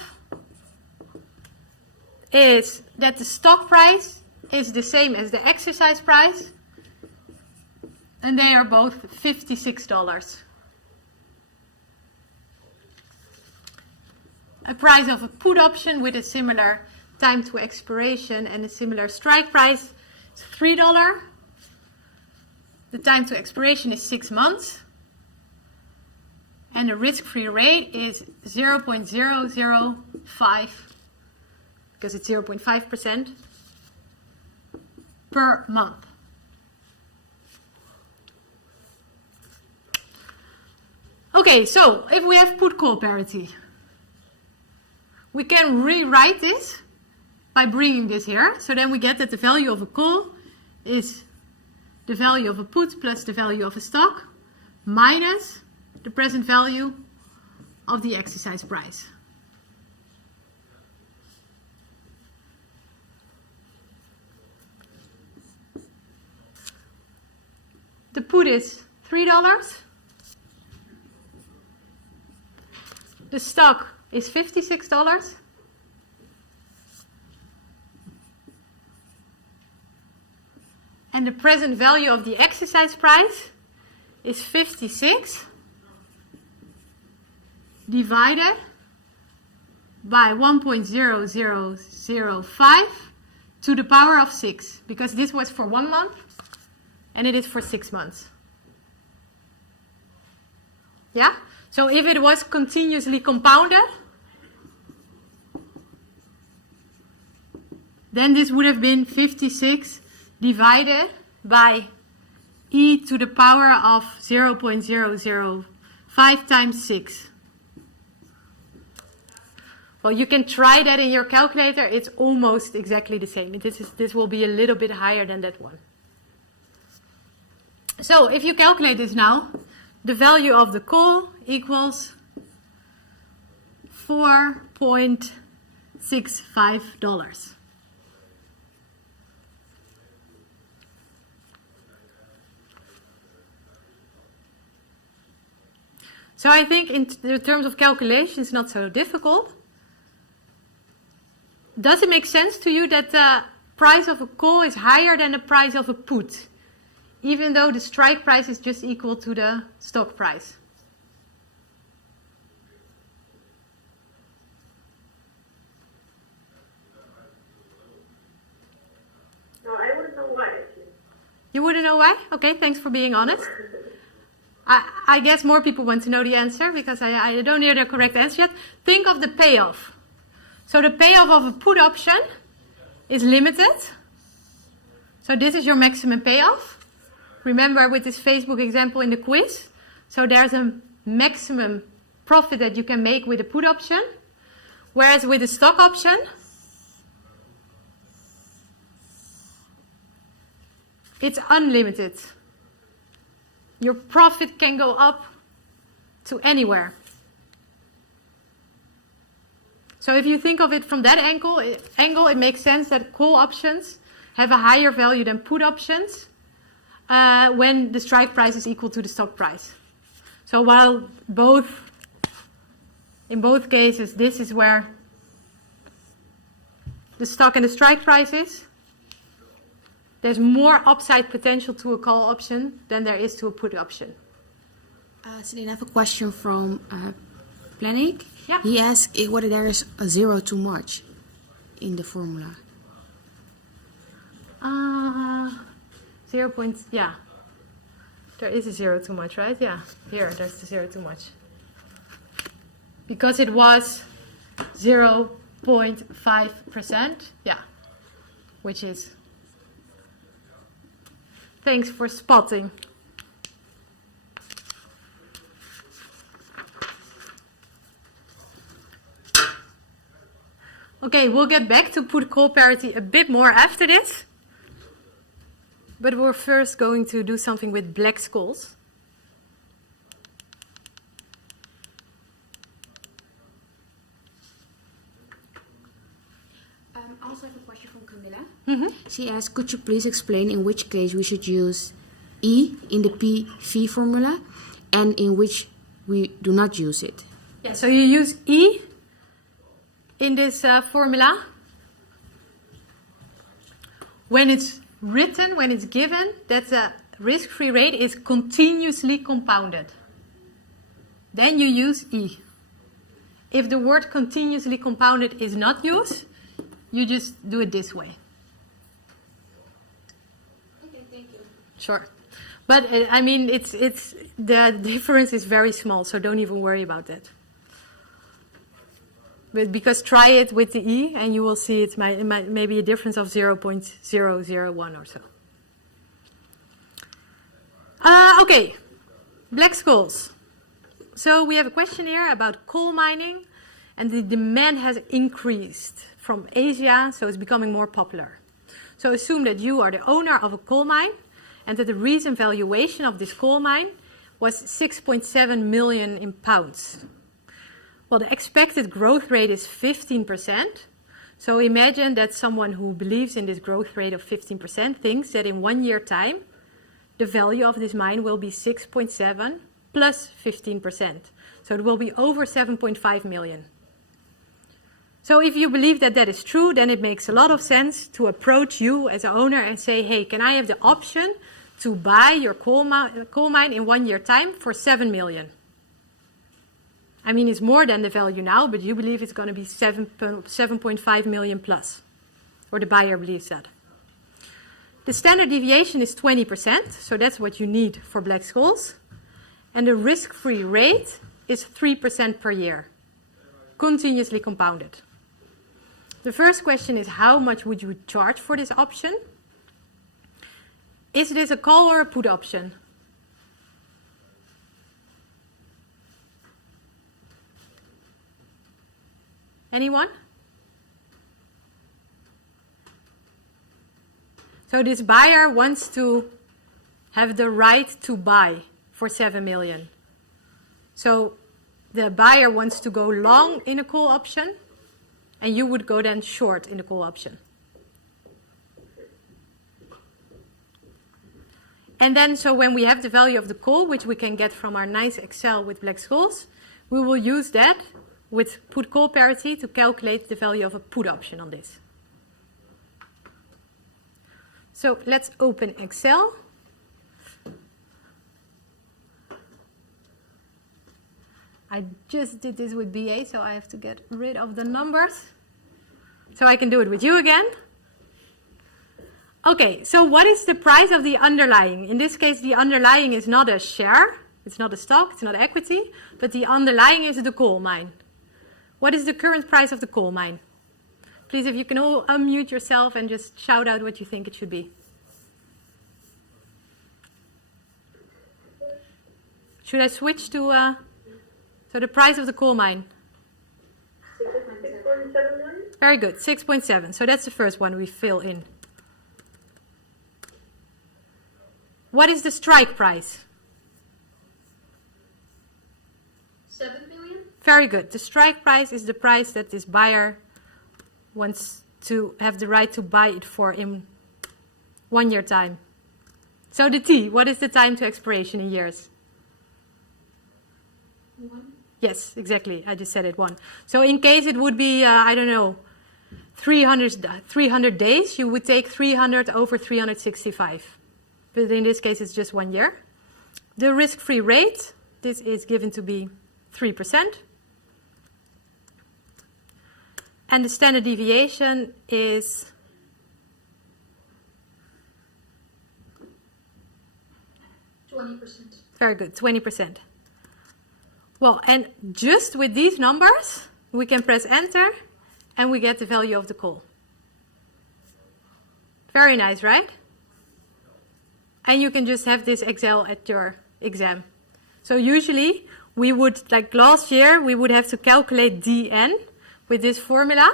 is that the stock price is the same as the exercise price, and they are both $56. A price of a put option with a similar time to expiration and a similar strike price is $3. The time to expiration is 6 months. And the risk-free rate is 0.005, because it's 0.5% per month. Okay, so if we have put-call parity, we can rewrite this by bringing this here. So then we get that the value of a call is the value of a put plus the value of a stock minus the present value of the exercise price. The put is $3. The stock is $56. And the present value of the exercise price is 56 divided by 1.0005 to the power of 6, because this was for 1 month and it is for 6 months. Yeah? So if it was continuously compounded, then this would have been 56 divided by e to the power of 0.005 times 6. Well, you can try that in your calculator. It's almost exactly the same. This will be a little bit higher than that one. So if you calculate this now, the value of the call equals $4.65. So I think in terms of calculation, it's not so difficult. Does it make sense to you that the price of a call is higher than the price of a put, even though the strike price is just equal to the stock price? No, I wouldn't know why, actually. You wouldn't know why? Okay, thanks for being honest. I guess more people want to know the answer because I don't hear the correct answer yet. Think of the payoff. So the payoff of a put option is limited. So this is your maximum payoff. Remember with this Facebook example in the quiz. So there's a maximum profit that you can make with a put option. Whereas with a stock option, it's unlimited. Your profit can go up to anywhere. So if you think of it from that angle, it makes sense that call options have a higher value than put options when the strike price is equal to the stock price. So while in both cases, this is where the stock and the strike price is, there's more upside potential to a call option than there is to a put option. Celine, I have a question from Planik. Yeah. He asked whether there is a zero too much in the formula. 0. Yeah. There is a 0 too much, right? Yeah. Here, there's the 0 too much. Because it was 0.5%. Yeah. Which is... Thanks for spotting. Okay, we'll get back to put-call parity a bit more after this. But we're first going to do something with Black-Scholes. I also have a question from Camilla. She asked, could you please explain in which case we should use E in the PV formula and in which we do not use it? Yeah, so you use E in this formula when it's written, when it's given, that the risk-free rate is continuously compounded. Then you use E. If the word continuously compounded is not used, you just do it this way. Okay, thank you. Sure. But I mean, it's the difference is very small, so don't even worry about that. But because try it with the E and you will see it's maybe a difference of 0.001 or so. Okay, Black-Scholes. So we have a question here about coal mining, and the demand has increased from Asia, so it's becoming more popular. So assume that you are the owner of a coal mine and that the recent valuation of this coal mine was 6.7 million in pounds. Well, the expected growth rate is 15%. So imagine that someone who believes in this growth rate of 15% thinks that in 1 year time, the value of this mine will be 6.7 plus 15%. So it will be over 7.5 million. So if you believe that that is true, then it makes a lot of sense to approach you as an owner and say, hey, can I have the option to buy your coal mine in 1 year time for 7 million? I mean, it's more than the value now, but you believe it's going to be 7.5 million plus, or the buyer believes that. The standard deviation is 20%, so that's what you need for Black-Scholes. And the risk-free rate is 3% per year, continuously compounded. The first question is, how much would you charge for this option? Is this a call or a put option? Anyone? So this buyer wants to have the right to buy for 7 million. So the buyer wants to go long in a call option, and you would go then short in the call option. And then, so when we have the value of the call, which we can get from our nice Excel with black skulls, we will use that with put call parity to calculate the value of a put option on this. So let's open Excel. I just did this with BA, so I have to get rid of the numbers. So I can do it with you again. Okay, so what is the price of the underlying? In this case, the underlying is not a share, it's not a stock, it's not equity, but the underlying is the coal mine. What is the current price of the coal mine? Please, if you can all unmute yourself and just shout out what you think it should be. Should I switch to, so the price of the coal mine? 6.7 million? Very good, 6.7. So that's the first one we fill in. What is the strike price? 7 million? Very good. The strike price is the price that this buyer wants to have the right to buy it for in 1 year time. So the T, what is the time to expiration in years? 1. Yes, exactly. I just said it, 1. So in case it would be, I don't know, 300 days, you would take 300 over 365. But in this case, it's just 1 year. The risk-free rate, this is given to be 3%. And the standard deviation is 20%. very good, 20%. Well, and just with these numbers, we can press enter and we get the value of the call. Very nice, right? And you can just have this Excel at your exam. So usually we would, like last year, we would have to calculate DN with this formula,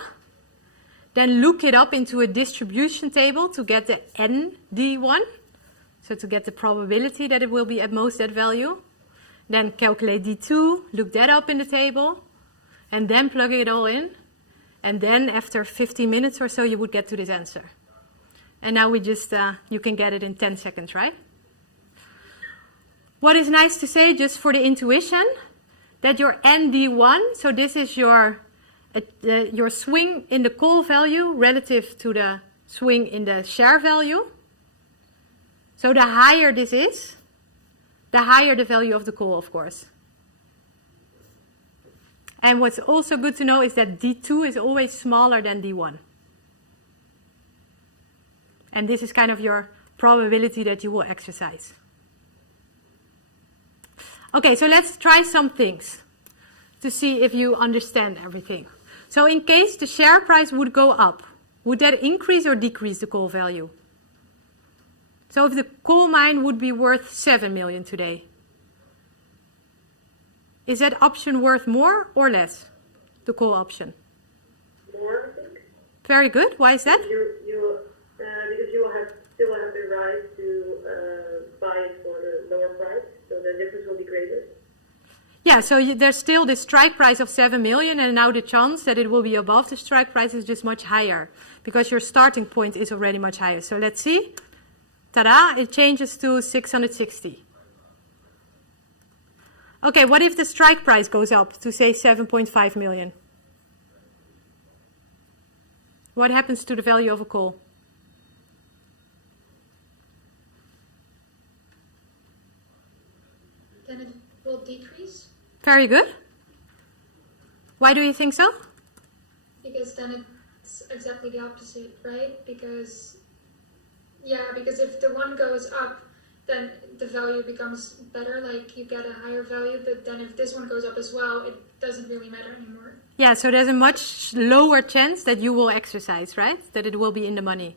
then look it up into a distribution table to get the ND1, so to get the probability that it will be at most that value. Then calculate D2, look that up in the table, and then plug it all in. And then after 15 minutes or so, you would get to this answer. And now we just, you can get it in 10 seconds, right? What is nice to say, just for the intuition, that your ND1, so this is your swing in the call value relative to the swing in the share value. So the higher this is, the higher the value of the call, of course. And what's also good to know is that D2 is always smaller than D1. And this is kind of your probability that you will exercise. Okay, so let's try some things to see if you understand everything. So in case the share price would go up, would that increase or decrease the call value? So if the coal mine would be worth 7 million today, is that option worth more or less, the call option? More, I think. Very good. Why is that? Because you will still have the right to buy it for the lower price, so the difference will be greater. Yeah, so there's still the strike price of 7 million, and now the chance that it will be above the strike price is just much higher, because your starting point is already much higher. So let's see. Ta-da, it changes to 660. Okay, what if the strike price goes up to, say, 7.5 million? What happens to the value of a call? Then it will decrease. Very good. Why do you think so? Because then it's exactly the opposite, right? Because if the one goes up, then the value becomes better, like you get a higher value, but then if this one goes up as well, it doesn't really matter anymore. Yeah, so there's a much lower chance that you will exercise, right? That it will be in the money.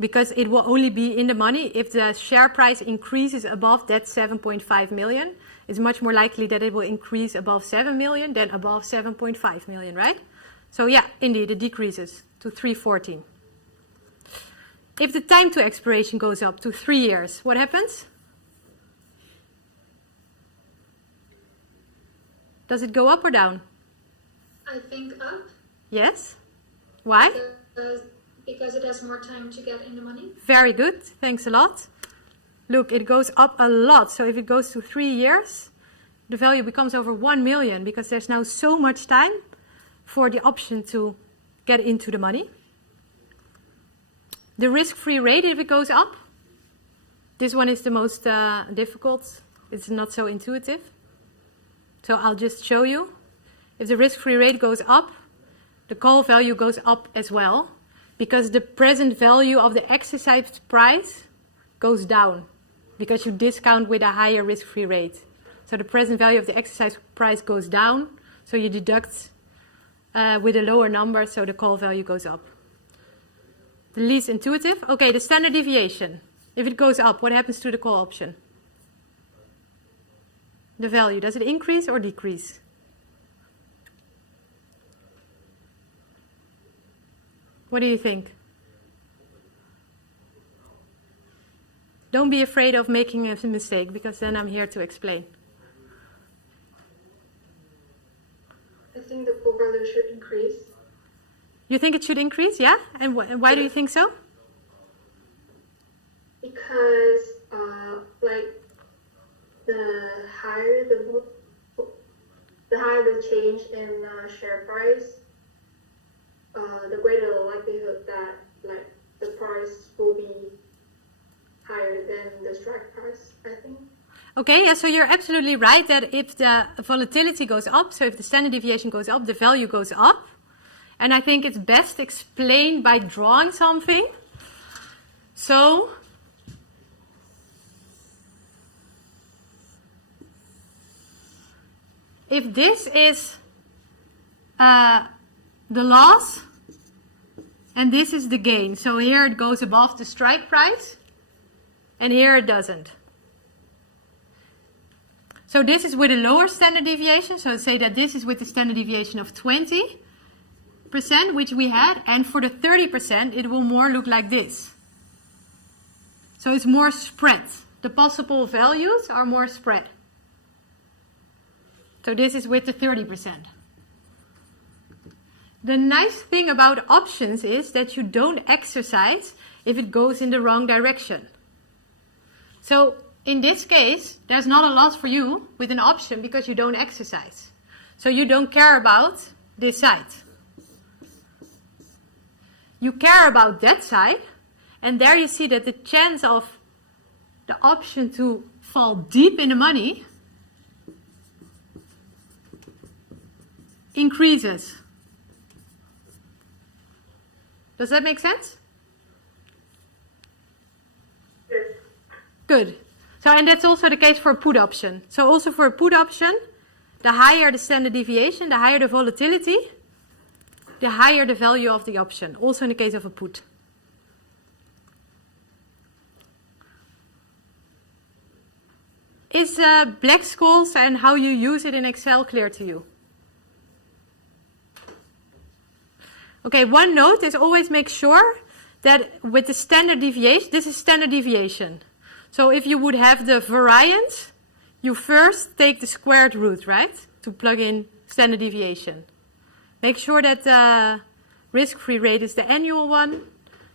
Because it will only be in the money if the share price increases above that 7.5 million. It's much more likely that it will increase above 7 million than above 7.5 million, right? So yeah, indeed, it decreases to 314. If the time to expiration goes up to 3 years, what happens? Does it go up or down? I think up. Yes. Why? Because it has more time to get in the money. Very good. Thanks a lot. Look, it goes up a lot. So if it goes to 3 years, the value becomes over 1 million because there's now so much time for the option to get into the money. The risk-free rate, if it goes up, this one is the most difficult. It's not so intuitive. So I'll just show you. If the risk-free rate goes up, the call value goes up as well, because the present value of the exercise price goes down, because you discount with a higher risk-free rate. So the present value of the exercise price goes down, so you deduct with a lower number, so the call value goes up. The least intuitive. Okay, the standard deviation. If it goes up, what happens to the call option? The value, does it increase or decrease? What do you think? Don't be afraid of making a mistake, because then I'm here to explain. I think the call value should increase. You think it should increase, yeah? And why do you think so? Because, like, the higher the change in share price, the greater the likelihood that, like, the price will be higher than the strike price, I think. Okay, yeah, so you're absolutely right that if the volatility goes up, so if the standard deviation goes up, the value goes up. And I think it's best explained by drawing something. So, if this is the loss, and this is the gain. So here it goes above the strike price, and here it doesn't. So this is with a lower standard deviation. So say that this is with the standard deviation of 20%, which we had, and for the 30%, it will more look like this. So it's more spread. The possible values are more spread. So this is with the 30%. The nice thing about options is that you don't exercise if it goes in the wrong direction. So in this case, there's not a loss for you with an option because you don't exercise. So you don't care about this side. You care about that side, and there you see that the chance of the option to fall deep in the money increases. Does that make sense? Yes. Good. So, and that's also the case for a put option. So also for a put option, the higher the standard deviation, the higher the volatility, the higher the value of the option. Also in the case of a put. Is Black-Scholes and how you use it in Excel clear to you? Okay, one note is always make sure that with the standard deviation, this is standard deviation. So if you would have the variance, you first take the squared root, right? To plug in standard deviation. Make sure that the risk-free rate is the annual one.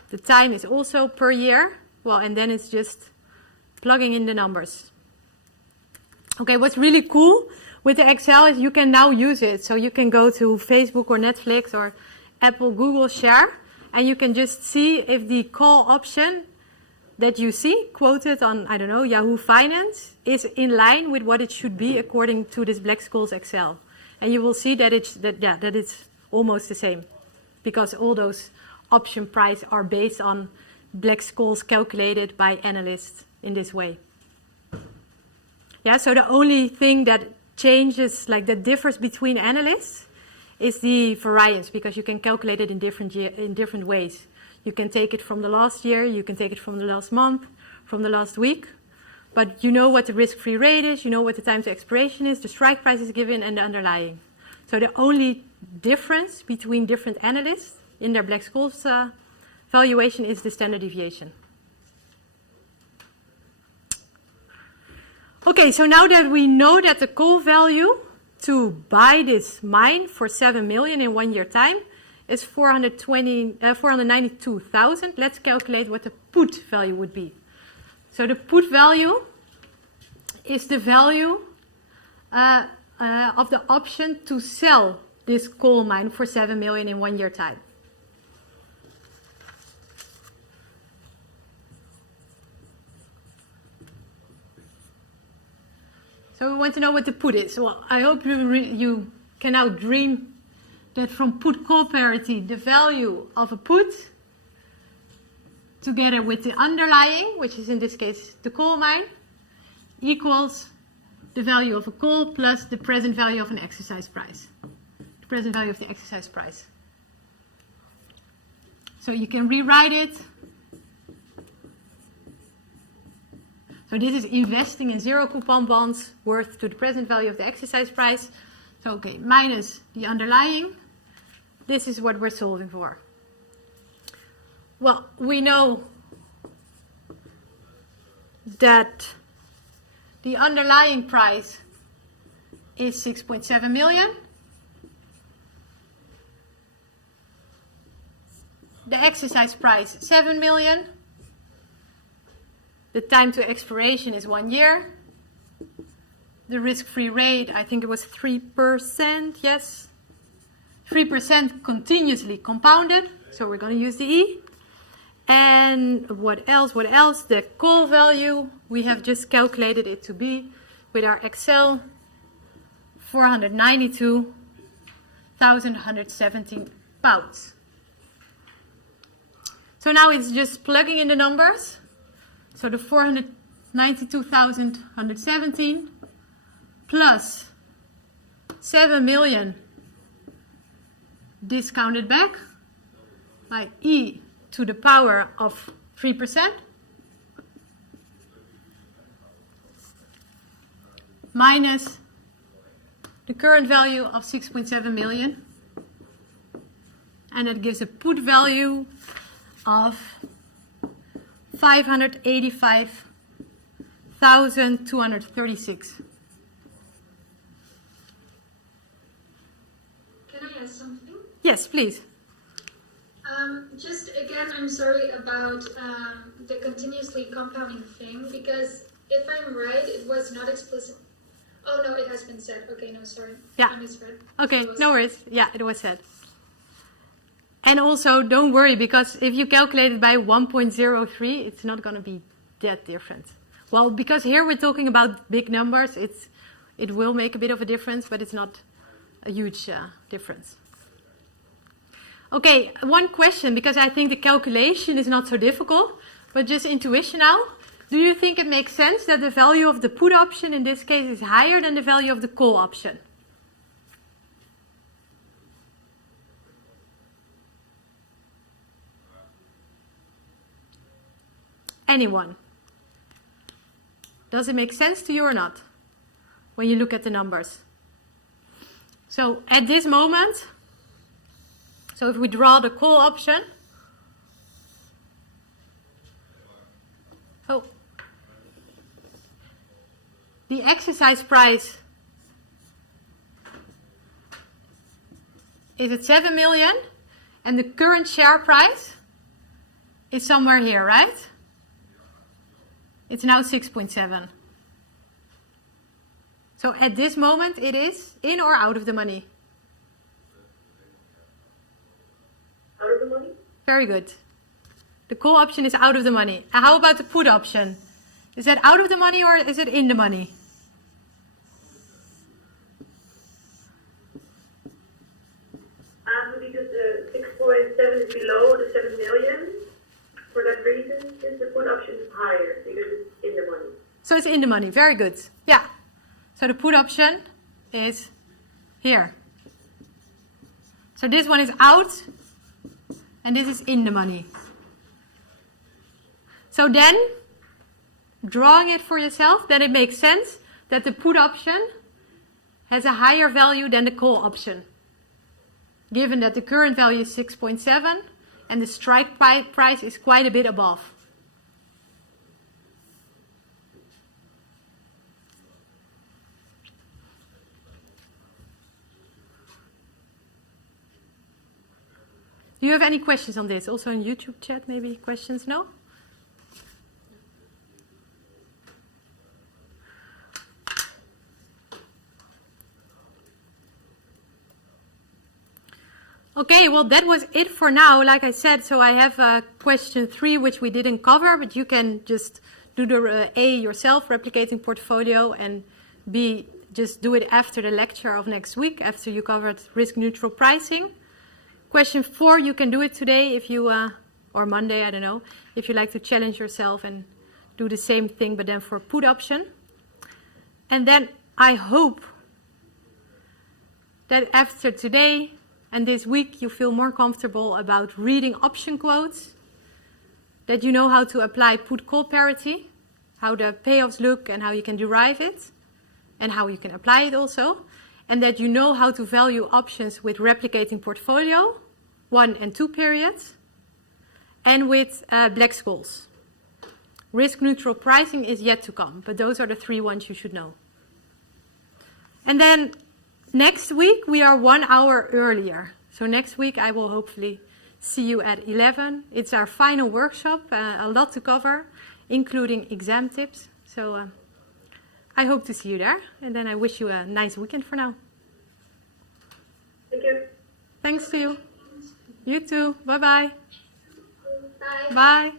The time is also per year. Well, and then it's just plugging in the numbers. Okay, what's really cool with the Excel is you can now use it. So you can go to Facebook or Netflix or Apple, Google Share, and you can just see if the call option that you see quoted on, I don't know, Yahoo Finance is in line with what it should be according to this Black-Scholes Excel. And you will see that it's almost the same, because all those option price are based on Black's calls calculated by analysts in this way. Yeah, so the only thing that changes, like that differs between analysts, is the variance, because you can calculate it in different ways. You can take it from the last year, you can take it from the last month, from the last week, but you know what the risk-free rate is, you know what the time to expiration is, the strike price is given, and the underlying. So the only difference between different analysts in their Black-Scholes valuation is the standard deviation. Okay, so now that we know that the call value to buy this mine for 7 million in 1 year time is 492,000, let's calculate what the put value would be. So the put value is the value of the option to sell this coal mine for 7 million in 1 year time. So we want to know what the put is. Well, I hope you can now dream that from put-call parity, the value of a put, together with the underlying, which is in this case the coal mine, equals the value of a call plus the present value of an exercise price. The present value of the exercise price. So you can rewrite it. So this is investing in zero coupon bonds worth to the present value of the exercise price. So okay, minus the underlying. This is what we're solving for. Well, we know that the underlying price is 6.7 million. The exercise price, 7 million. The time to expiration is 1 year. The risk-free rate, I think it was 3%, yes. 3% continuously compounded, so we're going to use the E. And what else? What else? The call value, we have just calculated it to be, with our Excel, 492,117 pounds. So now it's just plugging in the numbers. So the 492,117 plus 7 million discounted back by E to the power of 3% minus the current value of 6.7 million, and that gives a put value of 585,236. Can I ask something? Yes, please. Just again, I'm sorry about the continuously compounding thing, because if I'm right, it was not explicit. Oh no, it has been said. Okay, no, sorry. Yeah. I misread. Okay, no worries. Yeah, it was said. And also, don't worry, because if you calculate it by 1.03, it's not going to be that different. Well, because here we're talking about big numbers, it will make a bit of a difference, but it's not a huge difference. Okay, one question, because I think the calculation is not so difficult, but just intuition now. Do you think it makes sense that the value of the put option in this case is higher than the value of the call option? Anyone? Does it make sense to you or not when you look at the numbers? So at this moment, so if we draw the call option, oh, the exercise price is at 7 million and the current share price is somewhere here, right? It's now 6.7. So at this moment, it is in or out of the money? Out of the money? Very good. The call option is out of the money. And how about the put option? Is that out of the money or is it in the money? Because the 6.7 is below the 7 million, for that reason, since the put option is higher because it's in the money. So it's in the money. Very good. Yeah. So the put option is here. So this one is out, and this is in the money. So then, drawing it for yourself, then it makes sense that the put option has a higher value than the call option. Given that the current value is 6.7 and the strike price is quite a bit above. Do you have any questions on this? Also in YouTube chat, maybe questions? No? Okay, well that was it for now. Like I said, so I have question 3, which we didn't cover, but you can just do the A yourself, replicating portfolio, and B, just do it after the lecture of next week, after you covered risk neutral pricing. Question 4, you can do it today if you, or Monday, I don't know, if you like to challenge yourself and do the same thing, but then for put option. And then I hope that after today and this week you feel more comfortable about reading option quotes, that you know how to apply put-call parity, how the payoffs look and how you can derive it, and how you can apply it also. And that you know how to value options with replicating portfolio, 1 and 2 periods, and with Black-Scholes. Risk neutral pricing is yet to come, but those are the 3 ones you should know. And then next week we are 1 hour earlier. So next week I will hopefully see you at 11. It's our final workshop, a lot to cover, including exam tips. So I hope to see you there, and then I wish you a nice weekend for now. Thank you. Thanks to you. You too. Bye-bye. Bye. Bye.